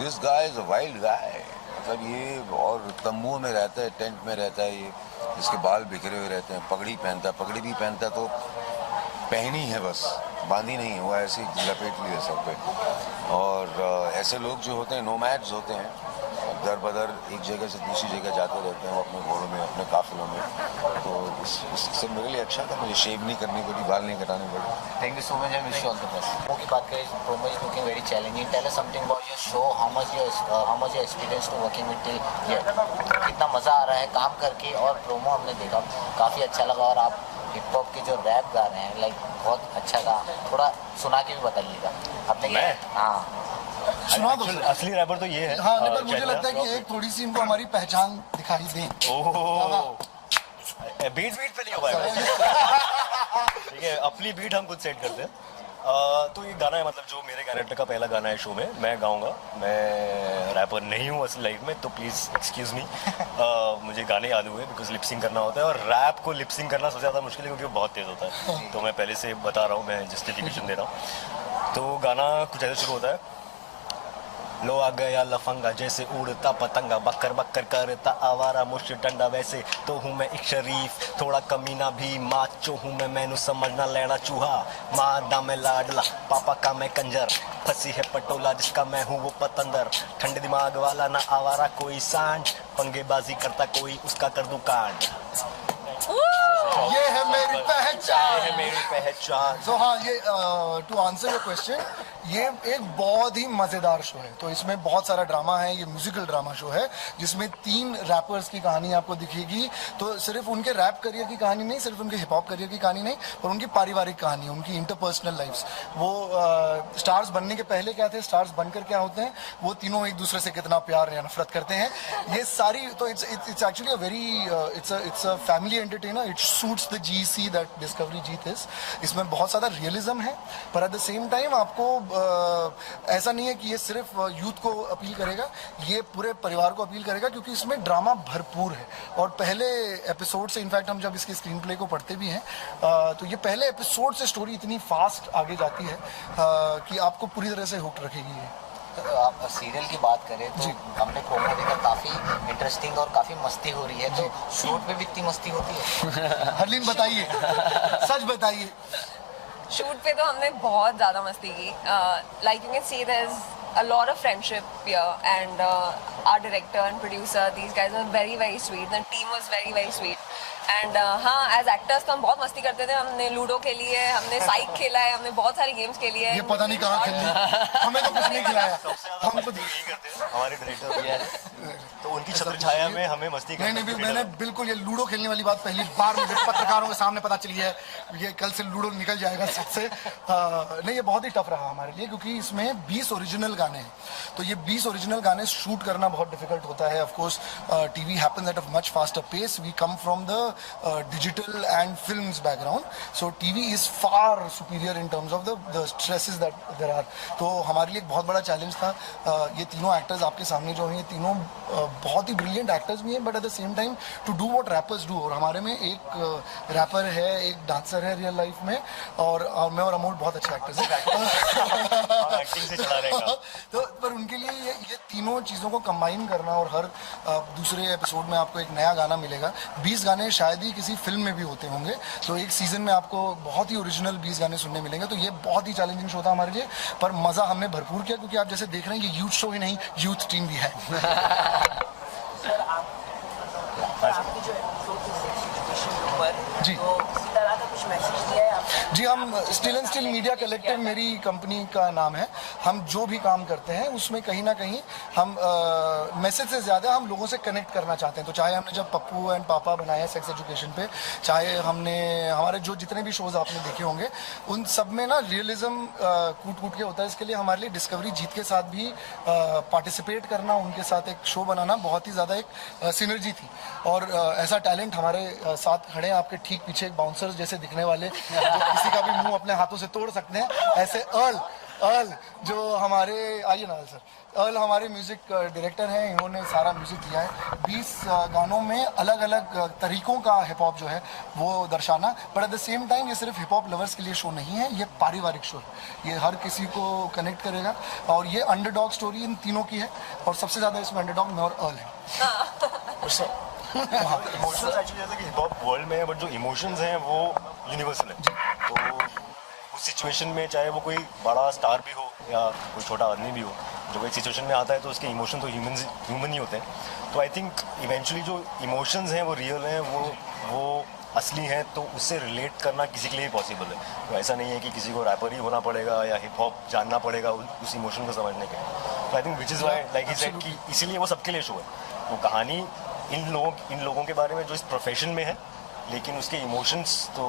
this guy is a wild guy. मतलब ये और तंबुओं में रहता है, tent में रहता है, ये इसके बाल बिखरे हुए रहते हैं, पगड़ी पहनता है, पगड़ी भी पहनता है तो पहनी है बस, बांधी नहीं है, वो ऐसे ही लपेट ली है सब पे। और ऐसे लोग जो होते हैं नोमैड्स होते हैं, दर बदर एक जगह से दूसरी जगह जाते रहते हैं, वो अपने घोड़ों में, अपने काफिलों में। तो इससे मेरे लिए अच्छा था, मुझे शेव नहीं करनी पड़ी, बाल नहीं कटाने पड़े। Thank you so much and wish you all the best. Promo की बात करें, promo is looking very challenging. Tell us something about your show. How much your experience to working with till here? कितना मजा आ रहा है काम करके, और प्रोमो हमने देखा काफी अच्छा लगा, और आप हिप हॉप के जो रैप गा रहे हैं लाइक बहुत अच्छा गा, थोड़ा सुना के भी बताइएगा आपने। हाँ सुना दो। असली रैपर तो ये है। हाँ, पर मुझे लगता है कि एक थोड़ी सी इनको हमारी पहचान दिखाई दें। बीट पे नहीं हो पाएगा। ठीक है, अपनी बीट हम खुद सेट करते हैं। तो ये गाना है, मतलब जो मेरे कैरेक्टर का पहला गाना है शो में, मैं गाऊंगा। मैं रैपर नहीं हूँ असली लाइफ में, तो प्लीज एक्सक्यूज मी। मुझे गाने याद हुए बिकॉज लिपसिंग करना होता है, और रैप को लिपसिंग करना सबसे ज्यादा मुश्किल है क्योंकि वो बहुत तेज होता है। तो मैं पहले से बता रहा हूँ, मैं जस्टिफिकेशन दे रहा हूँ। तो गाना कुछ ऐसे शुरू होता है, लो आ गया लफंगा जैसे उड़ता पतंगा, बकर बकर करता आवारा मुश्त डंडा, वैसे तो हूँ मैं एक शरीफ, थोड़ा कमीना भी माचो हूँ मैं, मैनू समझना लेना चूहा, माँ दा मैं लाडला, पापा का मैं कंजर, फंसी है पटोला जिसका मैं हूँ वो पतंदर, ठंडे दिमाग वाला ना आवारा कोई सांड, पंगेबाजी करता कोई उसका कर दूं कांड। ये है मेरी पहचान, ये है मेरी पहचान। तो हाँ, ये टू आंसर योर क्वेश्चन, ये एक बहुत ही मजेदार शो है। तो इसमें बहुत सारा ड्रामा है, ये म्यूजिकल ड्रामा शो है जिसमें 3 रैपर्स की कहानी आपको दिखेगी। तो सिर्फ उनके रैप करियर की कहानी नहीं, सिर्फ उनके हिप हॉप करियर की कहानी नहीं, पर उनकी पारिवारिक कहानी, उनकी इंटरपर्सनल लाइफ्स। वो स्टार्स बनने के पहले क्या थे, स्टार्स बनकर क्या होते हैं, वो तीनों एक दूसरे से कितना प्यार या नफरत करते हैं, ये सारी। तो it's actually a very it's a family entertainer. It suits the GC that discovery Jeet is. इसमें बहुत ज़्यादा रियलिज्म है, पर एट द सेम टाइम आपको ऐसा नहीं है कि ये सिर्फ यूथ को अपील करेगा, ये पूरे परिवार को अपील करेगा, क्योंकि इसमें ड्रामा भरपूर है। और पहले एपिसोड से, इनफैक्ट हम जब इसके स्क्रीन प्ले को पढ़ते भी हैं, तो ये पहले एपिसोड से स्टोरी इतनी फास्ट आगे जाती है कि आपको पूरी तरह से हुक्ड रखेगी ये। तो आप सीरियल की बात करें तो हमने प्रोमो देखा, काफी इंटरेस्टिंग और काफी मस्ती हो रही है, तो शूट पे भी इतनी मस्ती होती है? हरलीन बताइए, सच बताइए। शूट पे तो हमने बहुत ज़्यादा मस्ती की। Like you can see there is a lot of friendship here, and our director and producer, these guys were very very sweet. The team was very very sweet. And हाँ, एज एक्टर्स तो हम बहुत मस्ती करते थे. हमने ludo खेली है, हमने साइक खेला है, हमने बहुत सारी गेम्स खेली है. ये पता नहीं कहाँ खेली, हमें तो कुछ नहीं खिलाया. हम तो यही करते हैं, हमारे डायरेक्टर भी हैं, तो उनकी छत्र छाया में हमें मस्ती करनी. नहीं, मैंने बिल्कुल ये लूडो खेलने वाली बात पहली बार मुझे पत्रकारों के सामने पता चली है. ये कल से लूडो निकल जाएगा सबसे. नहीं, ये बहुत ही टफ रहा हमारे लिए, क्योंकि इसमें 20 ओरिजिनल गाने हैं. तो ये 20 ओरिजिनल गाने शूट करना बहुत डिफिकल्ट होता है. Of course TV happens at a much faster pace. We come from the digital and films background, so TV is far superior in terms of the stresses that there are. तो हमारे लिए एक बहुत बड़ा challenge था. ये तीनों actors आपके सामने जो हैं, ये तीनों बहुत ही ब्रिलियंट एक्टर्स भी हैं, but at the same time to do what rappers do. और हमारे में एक रैपर है, एक डांसर है रियल लाइफ में, और मैं और अमोल बहुत अच्छे एक्टर्स हैं. एक्टिंग से चला रहेगा. तो पर उनके लिए ये तीनों चीज़ों को कंबाइन करना, और हर दूसरे एपिसोड में आपको एक नया गाना मिलेगा. 20 गाने शायद ही किसी फिल्म में भी होते होंगे, तो एक सीजन में आपको बहुत ही ओरिजिनल 20 गाने सुनने मिलेंगे. तो ये बहुत ही चैलेंजिंग शो था हमारे लिए, पर मजा हमने भरपूर किया, क्योंकि आप जैसे देख रहे हैं ये यूथ शो ही नहीं, यूथ टीम भी है. जी जी, हम still and still media collective मेरी कंपनी का नाम है. हम जो भी काम करते हैं उसमें कहीं ना कहीं हम मैसेज से ज़्यादा हम लोगों से कनेक्ट करना चाहते हैं. तो चाहे हमने जब पप्पू एंड पापा बनाया सेक्स एजुकेशन पे, चाहे हमने हमारे जो जितने भी शोज़ आपने देखे होंगे, उन सब में ना रियलिज्म कूट कूट के होता है. इसके लिए हमारे लिए डिस्कवरी जीत के साथ भी पार्टिसिपेट करना, उनके साथ एक शो बनाना बहुत ही ज़्यादा एक सिनर्जी थी. और ऐसा टैलेंट हमारे साथ खड़े हैं आपके ठीक पीछे, एक बाउंसर जैसे दिखने वाले, जो किसी का भी मुंह अपने हाथों से तोड़ सकते हैं, ऐसे अर्ल जो हमारे, आइए ना सर, अर्ल हमारे म्यूजिक डायरेक्टर हैं. इन्होंने सारा म्यूजिक दिया है. 20 गानों में अलग अलग तरीकों का हिप हॉप जो है वो दर्शाना. But at the same time ये सिर्फ हिप हॉप लवर्स के लिए शो नहीं है, ये पारिवारिक शो है. ये हर किसी को कनेक्ट करेगा, और ये अंडरडॉग स्टोरी इन तीनों की है, और सबसे ज्यादा इसमें अंडरडॉग मैं और अर्ल है. इमोशंस एक्चुअली जैसे कि हिप हॉप वर्ल्ड में है, बट जो इमोशंस हैं वो यूनिवर्सल है. तो उस सिचुएशन में चाहे वो कोई बड़ा स्टार भी हो या कोई छोटा आदमी भी हो, जब एक सिचुएशन में आता है तो उसके इमोशन तो ह्यूमन ही होते हैं. तो आई थिंक इवेंचुअली जो इमोशंस हैं वो रियल हैं, वो असली हैं, तो उससे रिलेट करना किसी के लिए पॉसिबल है. तो ऐसा नहीं है कि किसी को रैपर ही होना पड़ेगा या हिप हॉप जानना पड़ेगा उस इमोशन को समझने के. तो I think which is why like he said कि इसीलिए वो सबके लिए शो है. वो कहानी इन लोगों के बारे में जो इस प्रोफेशन में है, लेकिन उसके इमोशंस तो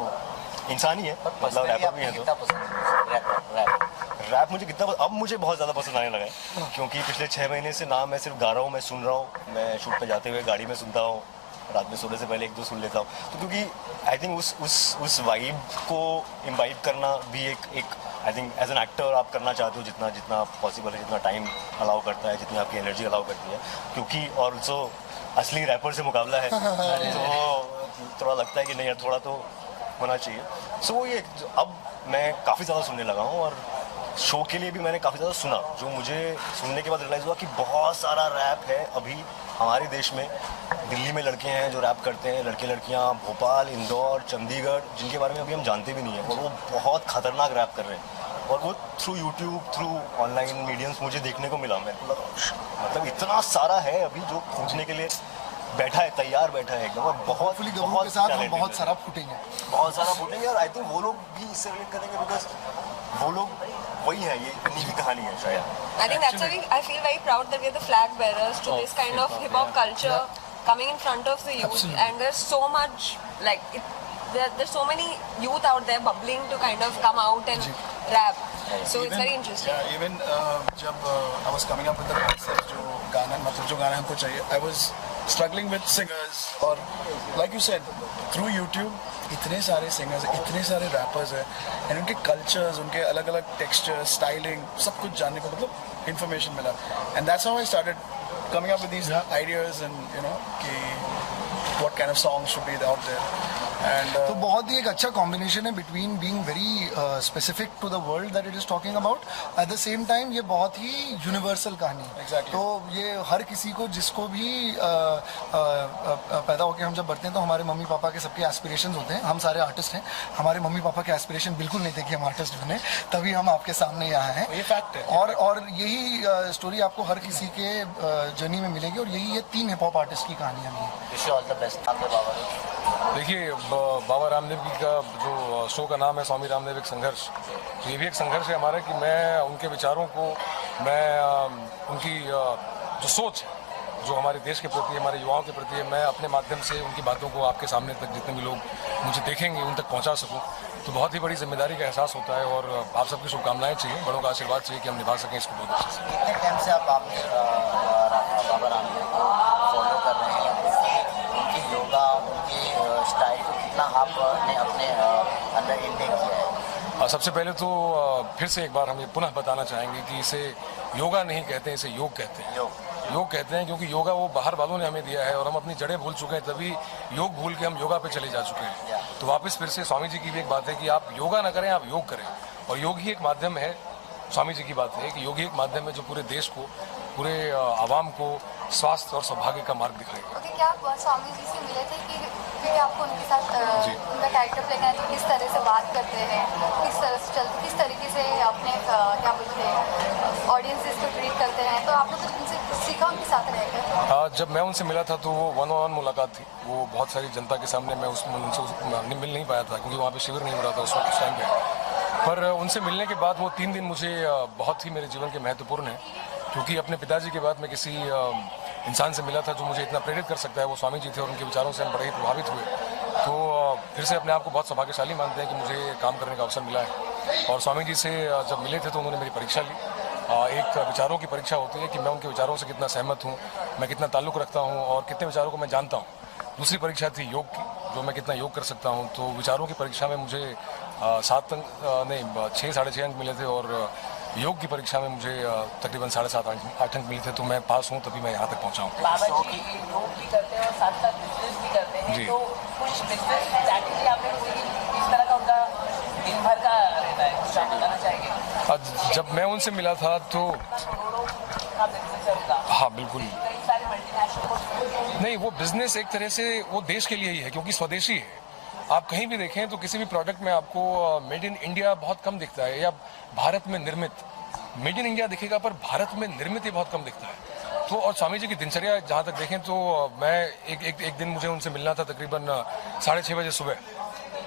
इंसान ही है, मतलब रैपर भी है. तो रैप मुझे कितना अब मुझे बहुत ज़्यादा पसंद आने लगा है, क्योंकि पिछले 6 महीने से ना मैं सिर्फ गा रहा हूँ, मैं सुन रहा हूँ. मैं शूट पे जाते हुए गाड़ी में सुनता हूँ, रात में सोने से पहले 1-2 सुन लेता हूँ. तो क्योंकि आई थिंक उस वाइब को इम्बाइब करना भी एक I think as an actor आप करना चाहते हो जितना पॉसिबल है, जितना टाइम अलाउ करता है, जितनी आपकी एनर्जी अलाउ करती है. क्योंकि और ऑल्सो असली रैपर से मुकाबला है, तो थोड़ा लगता है कि नहीं यार थोड़ा तो होना चाहिए. सो ये अब मैं काफ़ी ज़्यादा सुनने लगा हूँ, और शो के लिए भी मैंने काफ़ी ज़्यादा सुना, जो मुझे सुनने के बाद रियलाइज़ हुआ कि बहुत सारा रैप है अभी हमारे देश में. दिल्ली में लड़के हैं जो रैप करते हैं, लड़के लड़कियाँ भोपाल, इंदौर, चंडीगढ़, जिनके बारे में अभी हम जानते भी नहीं हैं, और वो बहुत खतरनाक रैप कर रहे हैं. और वो through YouTube, through online mediums मुझे देखने को मिला. मेरे को लगा मतलब इतना सारा है अभी जो खोजने के लिए बैठा है, तैयार बैठा है एकदम. और बहुत के साथ हम बहुत सारा फूटेंगे, और आई थिंक वो लोग भी इससे रिलेट करेंगे, बिकॉज वो लोग वही है, ये उन्हीं की कहानी है शायद. I think that's why I feel very proud that we're the flag bearers to this kind of hip hop culture coming in front of the youth. And there's so much there's so many youth out there bubbling to kind of come out and rap. So it's very interesting. Yeah, even जब I was coming up with the concept, जो गाना हमको चाहिए, I was struggling with singers, और like you said, through YouTube इतने सारे singers, इतने सारे रैपर्स हैं, एंड उनके कल्चर्स, उनके अलग अलग टेक्सचर्स, स्टाइलिंग, सब कुछ जानने को मतलब इन्फॉर्मेशन मिला. And that's how I started coming up with these ideas, and you know कि what kind of songs should be out there. तो बहुत ही एक अच्छा कॉम्बिनेशन है between being very specific to the world that it is talking about, at the same time ये बहुत ही universal कहानी है। तो ये हर किसी को जिसको भी पैदा होकर हम जब बढ़ते हैं तो हमारे मम्मी पापा के सबके एस्पिरेशंस होते हैं। हम सारे आर्टिस्ट हैं, हमारे मम्मी पापा के एस्पिरेशन बिल्कुल नहीं थे कि हम आर्टिस्ट बने, तभी हम आपके सामने यहाँ हैं। ये फैक्ट है। और यही स्टोरी आपको हर किसी के जर्नी में मिलेगी, और यही ये 3 हिप हॉप आर्टिस्ट की कहानियाँ भी हैं। Wish you all the best. देखिए, बाबा रामदेव जी का जो शो का नाम है स्वामी रामदेव एक संघर्ष, तो ये भी एक संघर्ष है हमारा कि मैं उनके विचारों को, मैं उनकी जो सोच है जो हमारे देश के प्रति, हमारे युवाओं के प्रति है, मैं अपने माध्यम से उनकी बातों को आपके सामने तक जितने भी लोग मुझे देखेंगे उन तक पहुंचा सकूं, तो बहुत ही बड़ी जिम्मेदारी का एहसास होता है। और आप सबकी शुभकामनाएं चाहिए, बड़ों का आशीर्वाद चाहिए कि हम निभा सकें इसको बहुत अच्छे से। कितने टाइम से आप बाबा रामदेव को फॉलो कर रहे हैं? उनकी योगा, उनकी स्टाइल को कितना आपने अपने अंदर इंटेक किया है? सबसे पहले तो फिर से एक बार हम ये पुनः बताना चाहेंगे कि इसे योगा नहीं कहते हैं, इसे योग कहते हैं। योग कहते हैं क्योंकि योगा वो बाहर वालों ने हमें दिया है और हम अपनी जड़ें भूल चुके हैं, तभी योग भूल के हम योगा पे चले जा चुके हैं। तो वापस फिर से स्वामी जी की भी एक बात है कि आप योगा ना करें, आप योग करें, और योग ही एक माध्यम है। स्वामी जी की बात है कि योग ही एक माध्यम है जो पूरे देश को, पूरे आवाम को स्वास्थ्य और सौभाग्य का मार्ग दिखाएगा। क्या आप स्वामी जी से मिले थे कि आपको उनके साथ उनका कैरेक्टर प्ले करना है, तो किस तरह से बात करते हैं, किस तरह से चलते, किस तरीके से अपने क्या बोलते हैं ऑडियंसेस को ट्रीट करते हैं, तो आप लोग उनसे सीखा उनके साथ रहकर? जब मैं उनसे मिला था तो वो 1-on-1 मुलाकात थी, वो बहुत सारी जनता के सामने मैं उसमें उनसे मिल नहीं पाया था क्योंकि वहाँ पे शिविर नहीं हो रहा था उस टाइम पे। पर उनसे मिलने के बाद वो 3 दिन मुझे बहुत ही मेरे जीवन के महत्वपूर्ण है, क्योंकि अपने पिताजी के बाद मैं किसी इंसान से मिला था जो मुझे इतना प्रेरित कर सकता है, वो स्वामी जी थे और उनके विचारों से हम बड़े ही प्रभावित हुए। तो फिर से अपने आप को बहुत सौभाग्यशाली मानते हैं कि मुझे काम करने का अवसर मिला है। और स्वामी जी से जब मिले थे तो उन्होंने मेरी परीक्षा ली। एक विचारों की परीक्षा होती है कि मैं उनके विचारों से कितना सहमत हूँ, मैं कितना ताल्लुक़ रखता हूँ और कितने विचारों को मैं जानता हूँ। दूसरी परीक्षा थी योग की, जो मैं कितना योग कर सकता हूँ। तो विचारों की परीक्षा में मुझे 6-6.5 अंक मिले थे और योग की परीक्षा में मुझे तकरीबन 7.5-8 अंक मिले थे। तो मैं पास हूँ, तभी मैं यहाँ तक पहुँचा हूँ। बाबा जी योग भी करते हैं और साथ साथ बिजनेस भी करते हैं, जी। तो कुछ बिजनेस स्ट्रैटेजी आपने कोई किस तरह का उनका दिन भर का रहता है, कुछ आप बताना चाहेंगे? जब मैं उनसे मिला था तो हाँ बिल्कुल नहीं, वो बिजनेस एक तरह से वो देश के लिए ही है क्योंकि स्वदेशी है। आप कहीं भी देखें तो किसी भी प्रोडक्ट में आपको मेड इन इंडिया बहुत कम दिखता है या भारत में निर्मित। मेड इन इंडिया दिखेगा पर भारत में निर्मित ही बहुत कम दिखता है। तो और स्वामी जी की दिनचर्या जहाँ तक देखें तो मैं एक दिन मुझे उनसे मिलना था तकरीबन 6:30 बजे सुबह,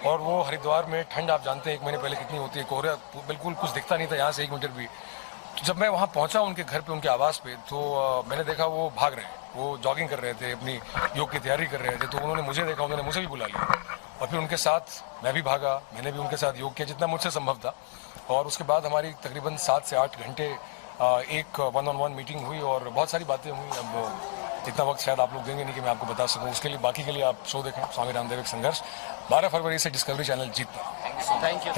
और वो हरिद्वार में ठंड आप जानते हैं 1 महीने पहले कितनी होती है, कोहरा बिल्कुल कुछ दिखता नहीं था यहाँ से 1 मीटर भी। तो जब मैं वहाँ पहुँचा उनके घर पे, उनके आवास पे, तो मैंने देखा वो भाग रहे हैं, वो जॉगिंग कर रहे थे, अपनी योग की तैयारी कर रहे थे। तो उन्होंने मुझे देखा, उन्होंने मुझे भी बुला लिया और फिर उनके साथ मैं भी भागा, मैंने भी उनके साथ योग किया जितना मुझसे संभव था। और उसके बाद हमारी तकरीबन 7 से 8 घंटे एक 1-on-1 मीटिंग हुई और बहुत सारी बातें हुई। अब इतना वक्त शायद आप लोग देंगे नहीं कि मैं आपको बता सकूं, उसके लिए बाकी के लिए आप शो देखें, स्वामी रामदेव एक संघर्ष, 12 फरवरी से डिस्कवरी चैनल जीत पर। Thank you.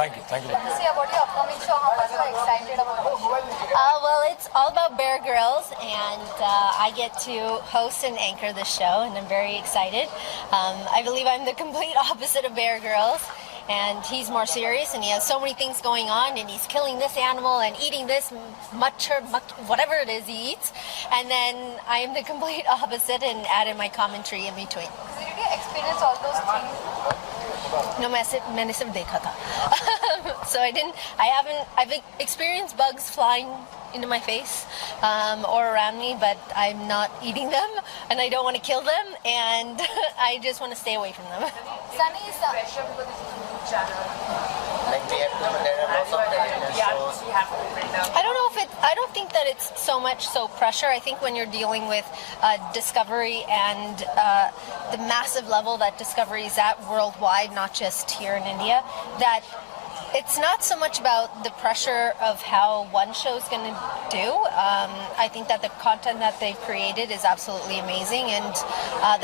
Well, it's all about Bear Grylls, and I get to host and anchor the show, and I'm very excited. I believe I'm the complete opposite of Bear Grylls, and he's more serious, and he has so many things going on, and he's killing this animal and eating this whatever it is he eats, and then I am the complete opposite and added my commentary in between. Did you experience all those things? No, मैंने सिर्फ देखा था. So I've experienced bugs flying into my face or around me, but I'm not eating them and I don't want to kill them, and I just want to stay away from them. Sunny is I don't think that it's so much so pressure. I think when you're dealing with Discovery and the massive level that Discovery is at worldwide, not just here in India, that it's not so much about the pressure of how one show is going to do. I think that the content that they've created is absolutely amazing, and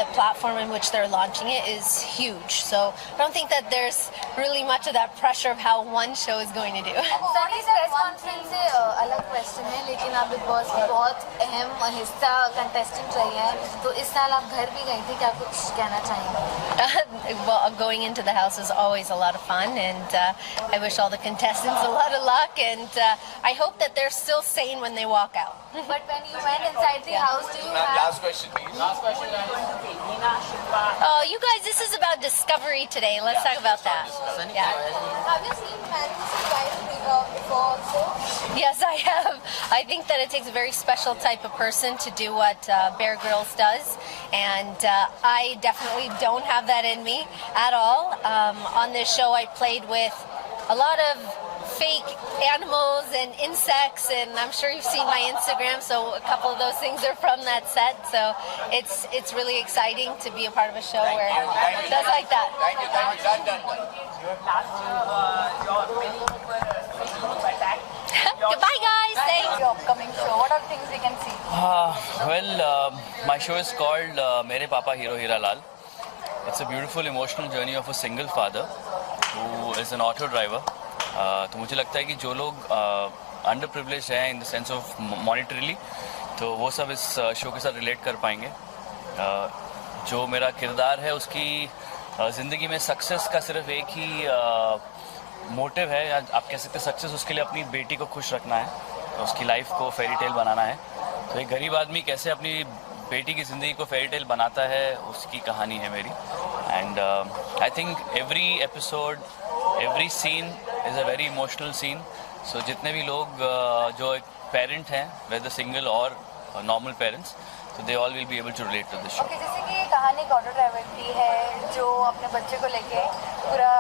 the platform in which they're launching it is huge. So I don't think that there's really much of that pressure of how one show is going to do. Sunny press conference से अलग question है, लेकिन आप big boss की बहुत अहम हिस्सा contestant रही हैं, तो इस साल आप घर भी गई थी, क्या कुछ कहना चाहेंगे? going into the house is always a lot of fun, and I wish all the contestants a lot of luck, and I hope that they're still sane when they walk out. But when you went inside the house, do you have... Last question, please. Last question. Oh, you guys, this is about discovery today. Let's talk about that. Yeah. Have you seen Married Mrs. White before also? Yes, I have. I think that it takes a very special type of person to do what Bear Grylls does, and I definitely don't have that in me at all. On this show, I played with a lot of fake animals and insects, and I'm sure you've seen my Instagram, so a couple of those things are from that set. So it's really exciting to be a part of a show where it does like that. Thank you. Done. Goodbye, guys. Thanks. Your upcoming show, what are the things we can see? My show is called Mere Papa Hero Hira Lal. It's a beautiful emotional journey of a single father who is an auto driver. तो मुझे लगता है कि जो लोग under privilege हैं in the sense of monetarily, तो वो सब इस शो के साथ रिलेट कर पाएंगे. जो मेरा किरदार है उसकी ज़िंदगी में सक्सेस का सिर्फ एक ही मोटिव है, या आप कह सकते हैं सक्सेस उसके लिए अपनी बेटी को खुश रखना है, उसकी लाइफ को फेरी टेल बनाना है. तो एक गरीब आदमी कैसे अपनी बेटी की ज़िंदगी को फेरी टेल बनाता है, उसकी कहानी है मेरी. And I think every episode, every scene is a very emotional scene. So जितने भी लोग जो एक पेरेंट हैं, वेदर सिंगल और नॉर्मल पेरेंट्स, तो they all will be able to relate to this show. जैसे कि ये कहानी एक ऑटो ड्राइवर की है जो अपने बच्चे को लेके पूरा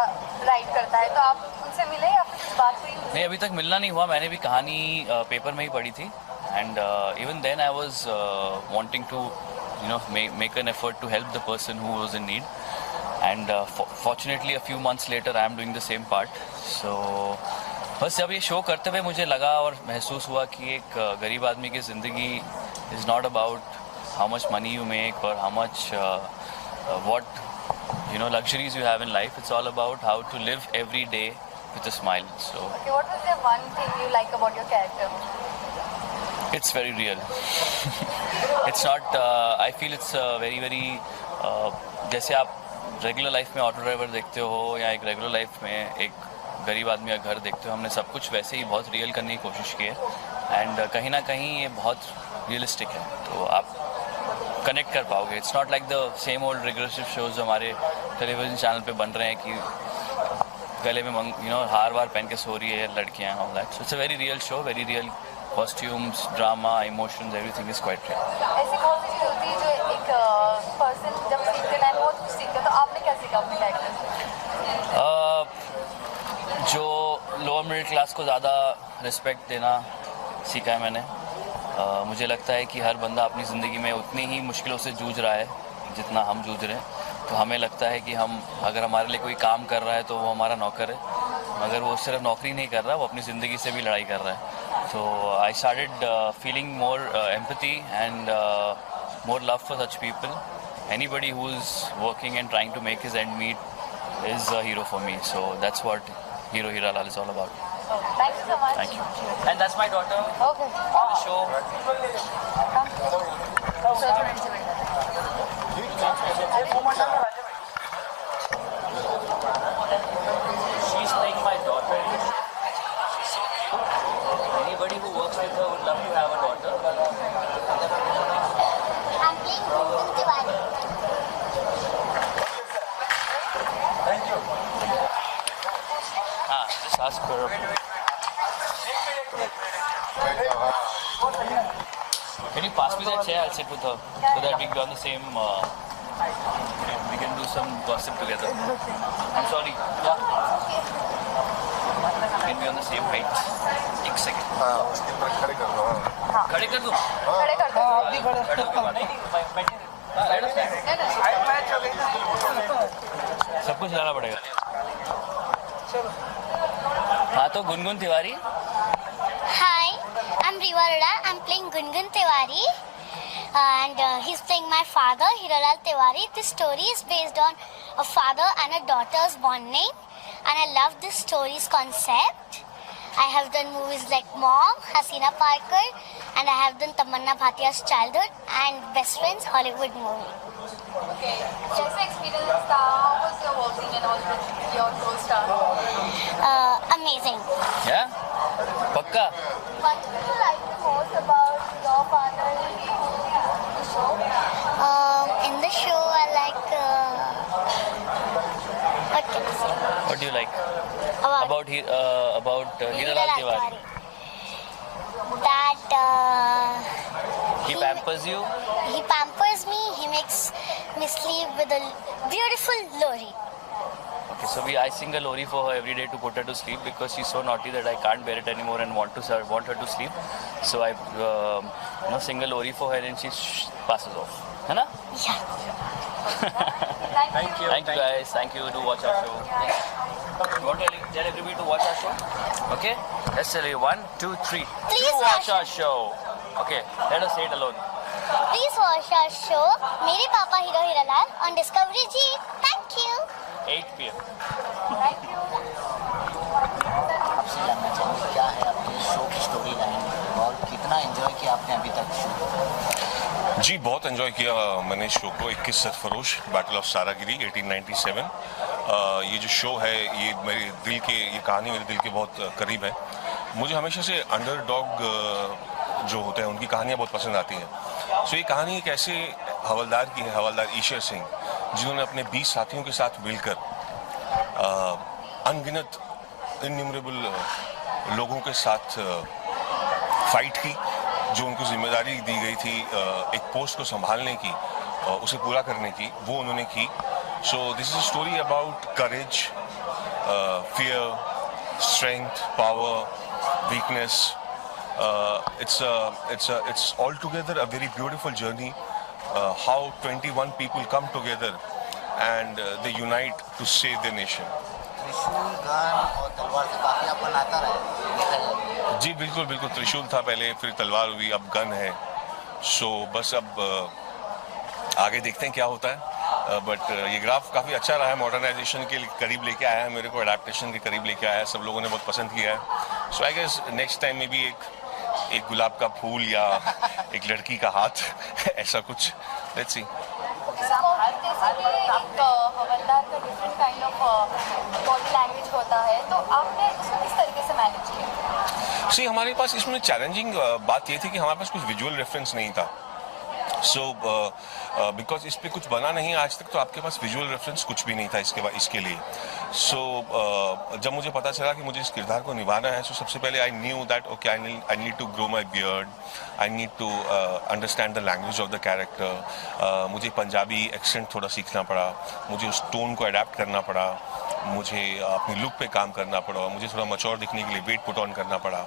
राइड करता है, तो आप उनसे मिले या फिर कुछ बात हुई? नहीं, अभी तक मिलना नहीं हुआ. मैंने भी कहानी पेपर में ही पढ़ी थी, and even then I was wanting to make an effort to help the person who was in need. And fortunately a few months later I am doing the same part. So बस जब ये show करते हुए मुझे लगा और महसूस हुआ कि एक गरीब आदमी की ज़िंदगी is not about how much money you make or how much what luxuries you have in life. It's all about how to live every day with a smile. So okay, what was the one thing you like about your character? It's very real. It's not I feel it's very जैसे आप regular life में auto driver देखते हो या एक regular life में एक गरीब आदमी का घर देखते हो, हमने सब कुछ वैसे ही बहुत रियल करने की कोशिश की है. एंड कहीं ना कहीं ये बहुत रियलिस्टिक है, तो आप कनेक्ट कर पाओगे. It's not like the same old regressive shows जो हमारे टेलीविजन चैनल पे बन रहे हैं कि गले में हार वार पहन के सो रही है लड़कियां, all that. So it's a very real show, very real costumes, drama, emotions, everything is quite real. ऐसी कौन सी चीज होती है जो एक पर्सन जब सीखते टाइम बहुत कुछ सीखते, तो आपने क्या सीखा अपने कैरेक्टर से? जो लोअर मिडिल क्लास को ज़्यादा रिस्पेक्ट देना सीखा है मैंने. मुझे लगता है कि हर बंदा अपनी ज़िंदगी में उतनी ही मुश्किलों से जूझ रहा है जितना हम जूझ रहे हैं. तो हमें लगता है कि हम अगर हमारे लिए कोई काम कर रहा है तो वो हमारा नौकर है, मगर वो सिर्फ नौकरी नहीं कर रहा, वो अपनी ज़िंदगी से भी लड़ाई कर रहा है. तो I started feeling more empathy and more love for such people. Anybody who is working and trying to make his end meet is a hero for me. So that's what Hero Hira Lal is all about. Thank you so much. Thank you. And that's my daughter. Okay. On the show. She's playing my daughter. She's so cute. Anybody who works with her would love to have a daughter. I'm playing Gungun Tiwari. Thank you. Just ask her. Can you pass me that chair? I'll sit with her so that we can be on the same. We can do some gossip together. I'm sorry. Yeah. We can be on the same height. एक second. खड़े कर दो. खड़े कर दूँ? खड़े कर दो. सब कुछ लाना पड़ेगा. हाँ तो Gungun Tiwari. Hi, I'm Riva Arora. I'm playing Gungun Tiwari, and he's playing my father, Hiralal Tiwari. This story is based on a father and a daughter's bonding, and I love this story's concept. I have done movies like Mom, Hasina Parker, and I have done Tamanna Bhatia's Childhood and Best Friends Hollywood movie. Okay. जैसा experience था, how was your working and all with your co-star? Amazing. Yeah? Pakka? What do you like the most about your father in the show? In the show, I like. What can I say? What do you like? About Hiralal Tiwari. That He pampers you? he pampers me. He makes me sleep with a beautiful lori. Okay, so I sing a lori for her every day to put her to sleep because she's so naughty that I can't bear it anymore and want her to sleep. So I sing a lori for her and she passes off. है ना? Yeah. Thank you guys. Thank you. Do watch our show. You want to tell everybody to watch our show? Okay? Let's tell you 1, 2, 3. Please do watch our show. Okay, let us say it alone. Please watch our show, Mere Papa Hero Hiralal on Discovery G. Thank you. 8 p.m. Thank you. आपसे जानना चाहेंगे क्या है आपके show की story line और कितना enjoy किया आपने अभी तक शो? जी बहुत एंजॉय किया मैंने शो को 21 सरफरोश बैटल ऑफ सारागिरी 1897। ये जो शो है ये मेरे दिल के ये कहानी मेरे दिल के बहुत करीब है। मुझे हमेशा से अंडरडॉग जो होते हैं उनकी कहानियाँ बहुत पसंद आती हैं। सो ये कहानी एक ऐसे हवलदार की है, हवलदार ईश्वर सिंह, जिन्होंने अपने 20 साथियों के साथ मिलकर अनगिनत इन्यूमरेबल लोगों के साथ फाइट की। जो उनको जिम्मेदारी दी गई थी एक पोस्ट को संभालने की, उसे पूरा करने की, वो उन्होंने की। So this is a story about courage, fear, strength, power, weakness. It's altogether a very beautiful journey. How 21 people come together and they unite to save their nation. त्रिशूल, गन और तलवार से काफी आपको नाता रहा। जी बिल्कुल बिल्कुल, त्रिशूल था पहले, फिर तलवार हुई, अब गन है। सो बस अब आगे देखते हैं क्या होता है। बट ये ग्राफ काफ़ी अच्छा रहा है, मॉडर्नाइजेशन के करीब लेके आया है मेरे को, एडेप्टेशन के करीब लेके आया है, सब लोगों ने बहुत पसंद किया है। सो आई गेस नेक्स्ट टाइम में भी एक गुलाब का फूल या एक लड़की का हाथ ऐसा कुछ, लेट्स सी। हवलदार का different kind of body language होता है, तो आपने उसको किस तरीके से मैनेज किया? सी हमारे पास इसमें चैलेंजिंग बात ये थी कि हमारे पास कुछ विजुअल रेफरेंस नहीं था। सो बिकॉज इस पर कुछ बना नहीं आज तक, तो आपके पास विजुअल रेफरेंस कुछ भी नहीं था इसके लिए। सो जब मुझे पता चला कि मुझे इस किरदार को निभाना है, तो सबसे पहले I knew that okay I need to grow my beard, I need to understand the language of the character. मुझे पंजाबी एक्सेंट थोड़ा सीखना पड़ा, मुझे उस टोन को अडेप्ट करना पड़ा, मुझे अपनी लुक पे काम करना पड़ा, मुझे थोड़ा मैच्योर दिखने के लिए वेट पुट ऑन करना पड़ा,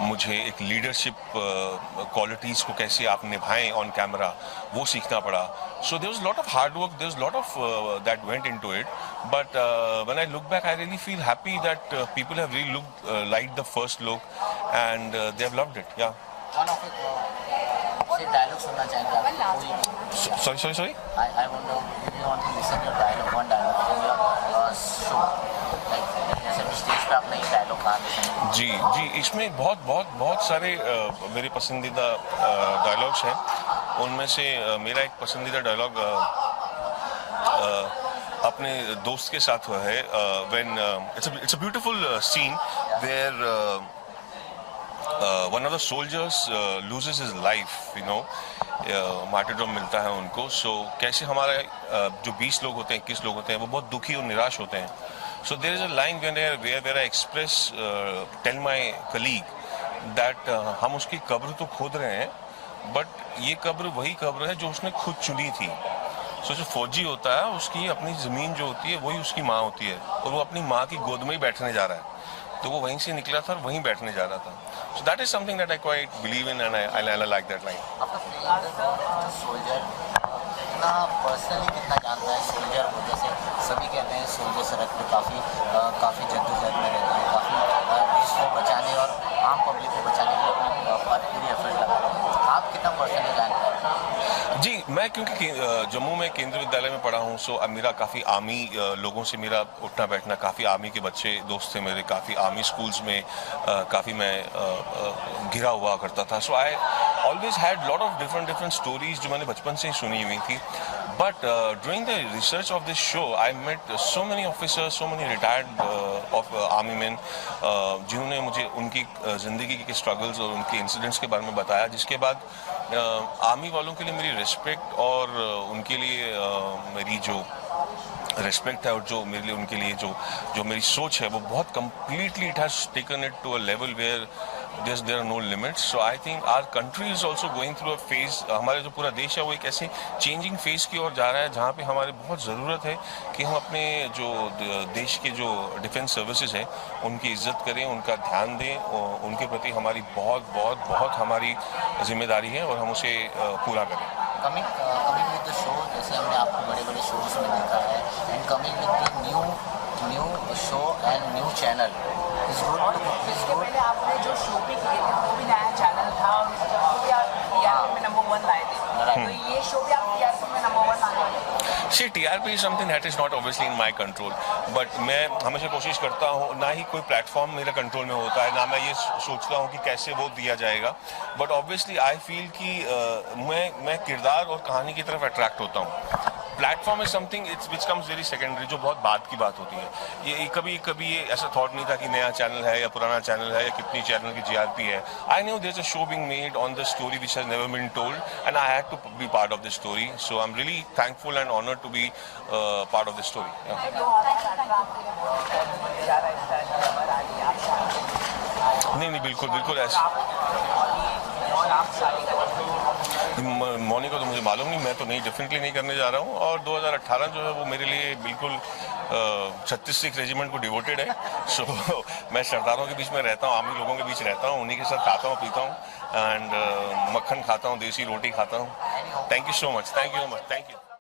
मुझे एक लीडरशिप क्वालिटीज़ को कैसे आप निभाएं ऑन कैमरा वो सीखना पड़ा। So there was lot of hard work, there was lot of that went into it, but when I look back I really feel happy that people have really looked like the first look and they have loved it. या dialogue सुनना चाहेंगे आप? Sorry I want to listen your dialogue, one dialogue from your show, like जैसे stage पे आपने एक dialogue कहा। जी इसमें बहुत सारे मेरे पसंदीदा डायलॉग्स हैं। उनमें से मेरा एक पसंदीदा डायलॉग अपने दोस्त के साथ हुआ है। When it's a beautiful scene where one of the soldiers loses his life, you know, martyrdom मिलता है उनको। So कैसे हमारे जो 20 लोग होते हैं, 21 लोग होते हैं, वो बहुत दुखी और निराश होते हैं। So there is a line where I express tell my colleague that हम उसकी कब्र तो खोद रहे हैं, बट ये कब्र वही कब्र है जो उसने खुद चुनी थी। So जो फौजी होता है उसकी अपनी ज़मीन जो होती है वही उसकी माँ होती है, और वो अपनी माँ की गोद में ही बैठने जा रहा है, तो वो वहीं से निकला था और वहीं बैठने जा रहा था। So that is something that I quite believe in and I like that line. Soldier कितना पर्सनली कितना जानता है सोल्जर को? जैसे सभी कहते हैं सोल्जर सड़क पे काफ़ी जद्दोजहद में रहते हैं, काफ़ी देश को बचाने और आम पब्लिक को बचाने के लिए अपनी पूरी एफर्ट लगाते हैं। आप कितना पर्सनली जानते हैं? जी, मैं क्योंकि जम्मू में केंद्रीय विद्यालय में पढ़ा हूँ, सो अब मेरा काफ़ी आर्मी लोगों से मेरा उठना बैठना, काफ़ी आर्मी के बच्चे दोस्त थे मेरे, काफ़ी आर्मी स्कूल्स में काफ़ी मैं घिरा हुआ करता था. So I always had lot of different stories जो मैंने बचपन से ही सुनी हुई थी. But during the research of this show I met so many officers, so many retired of army man जिन्होंने मुझे उनकी ज़िंदगी के स्ट्रगल्स और उनके इंसिडेंट्स के बारे में बताया, जिसके बाद आर्मी वालों के लिए मेरी रिस्पेक्ट और उनके लिए मेरी जो रिस्पेक्ट है और जो मेरे लिए उनके लिए जो मेरी सोच है वो बहुत completely it has taken it to a level where there are no limits. So I think our country is also going through a phase. हमारा जो पूरा देश है वो एक ऐसे चेंजिंग फेज की ओर जा रहा है जहाँ पे हमारे बहुत ज़रूरत है कि हम अपने जो देश के जो डिफेंस सर्विसेज हैं उनकी इज्जत करें, उनका ध्यान दें, उनके प्रति हमारी बहुत हमारी जिम्मेदारी है और हम उसे पूरा करें. कमिंग विद द शो, जैसे हमने आपको बड़े शोज में देखा है, and coming with the new show and new channel is good. पहले आपने जो शो पे किए थे वो भी नया चैनल था और वो भी आप टीआरपी में नंबर 1 लाए थे, तो ये शो भी आप टीआरपी में नंबर 1 लाने वाले हैं. See, TRP is something that is not obviously in my control, but मैं हमेशा कोशिश करता हूँ, ना ही कोई प्लेटफॉर्म मेरे कंट्रोल में होता है, ना मैं ये सोचता हूँ कि कैसे वो दिया जाएगा. बट ऑब्वियसली आई फील कि मैं किरदार और कहानी की तरफ अट्रैक्ट होता हूँ. Platform is something which comes very secondary, जो बहुत बाद की बात होती है. ये कभी ये ऐसा थॉट नहीं था कि नया चैनल है या पुराना चैनल है या कितनी चैनल की जीआरपी है. I know there is a show being made on the story which has never been told and I had to be part of the story. So I am really thankful and honoured to be part of the story. नहीं बिल्कुल ऐसा मोनिका तो मुझे मालूम नहीं, मैं तो नहीं, डेफिनेटली नहीं करने जा रहा हूँ. और 2018 जो है वो मेरे लिए बिल्कुल 36 रेजिमेंट को डिवोटेड है. सो मैं सरदारों के बीच में रहता हूँ, आर्मी लोगों के बीच रहता हूँ, उन्हीं के साथ खाता हूँ पीता हूँ एंड मक्खन खाता हूँ, देसी रोटी खाता हूँ. Thank you so much. Thank you.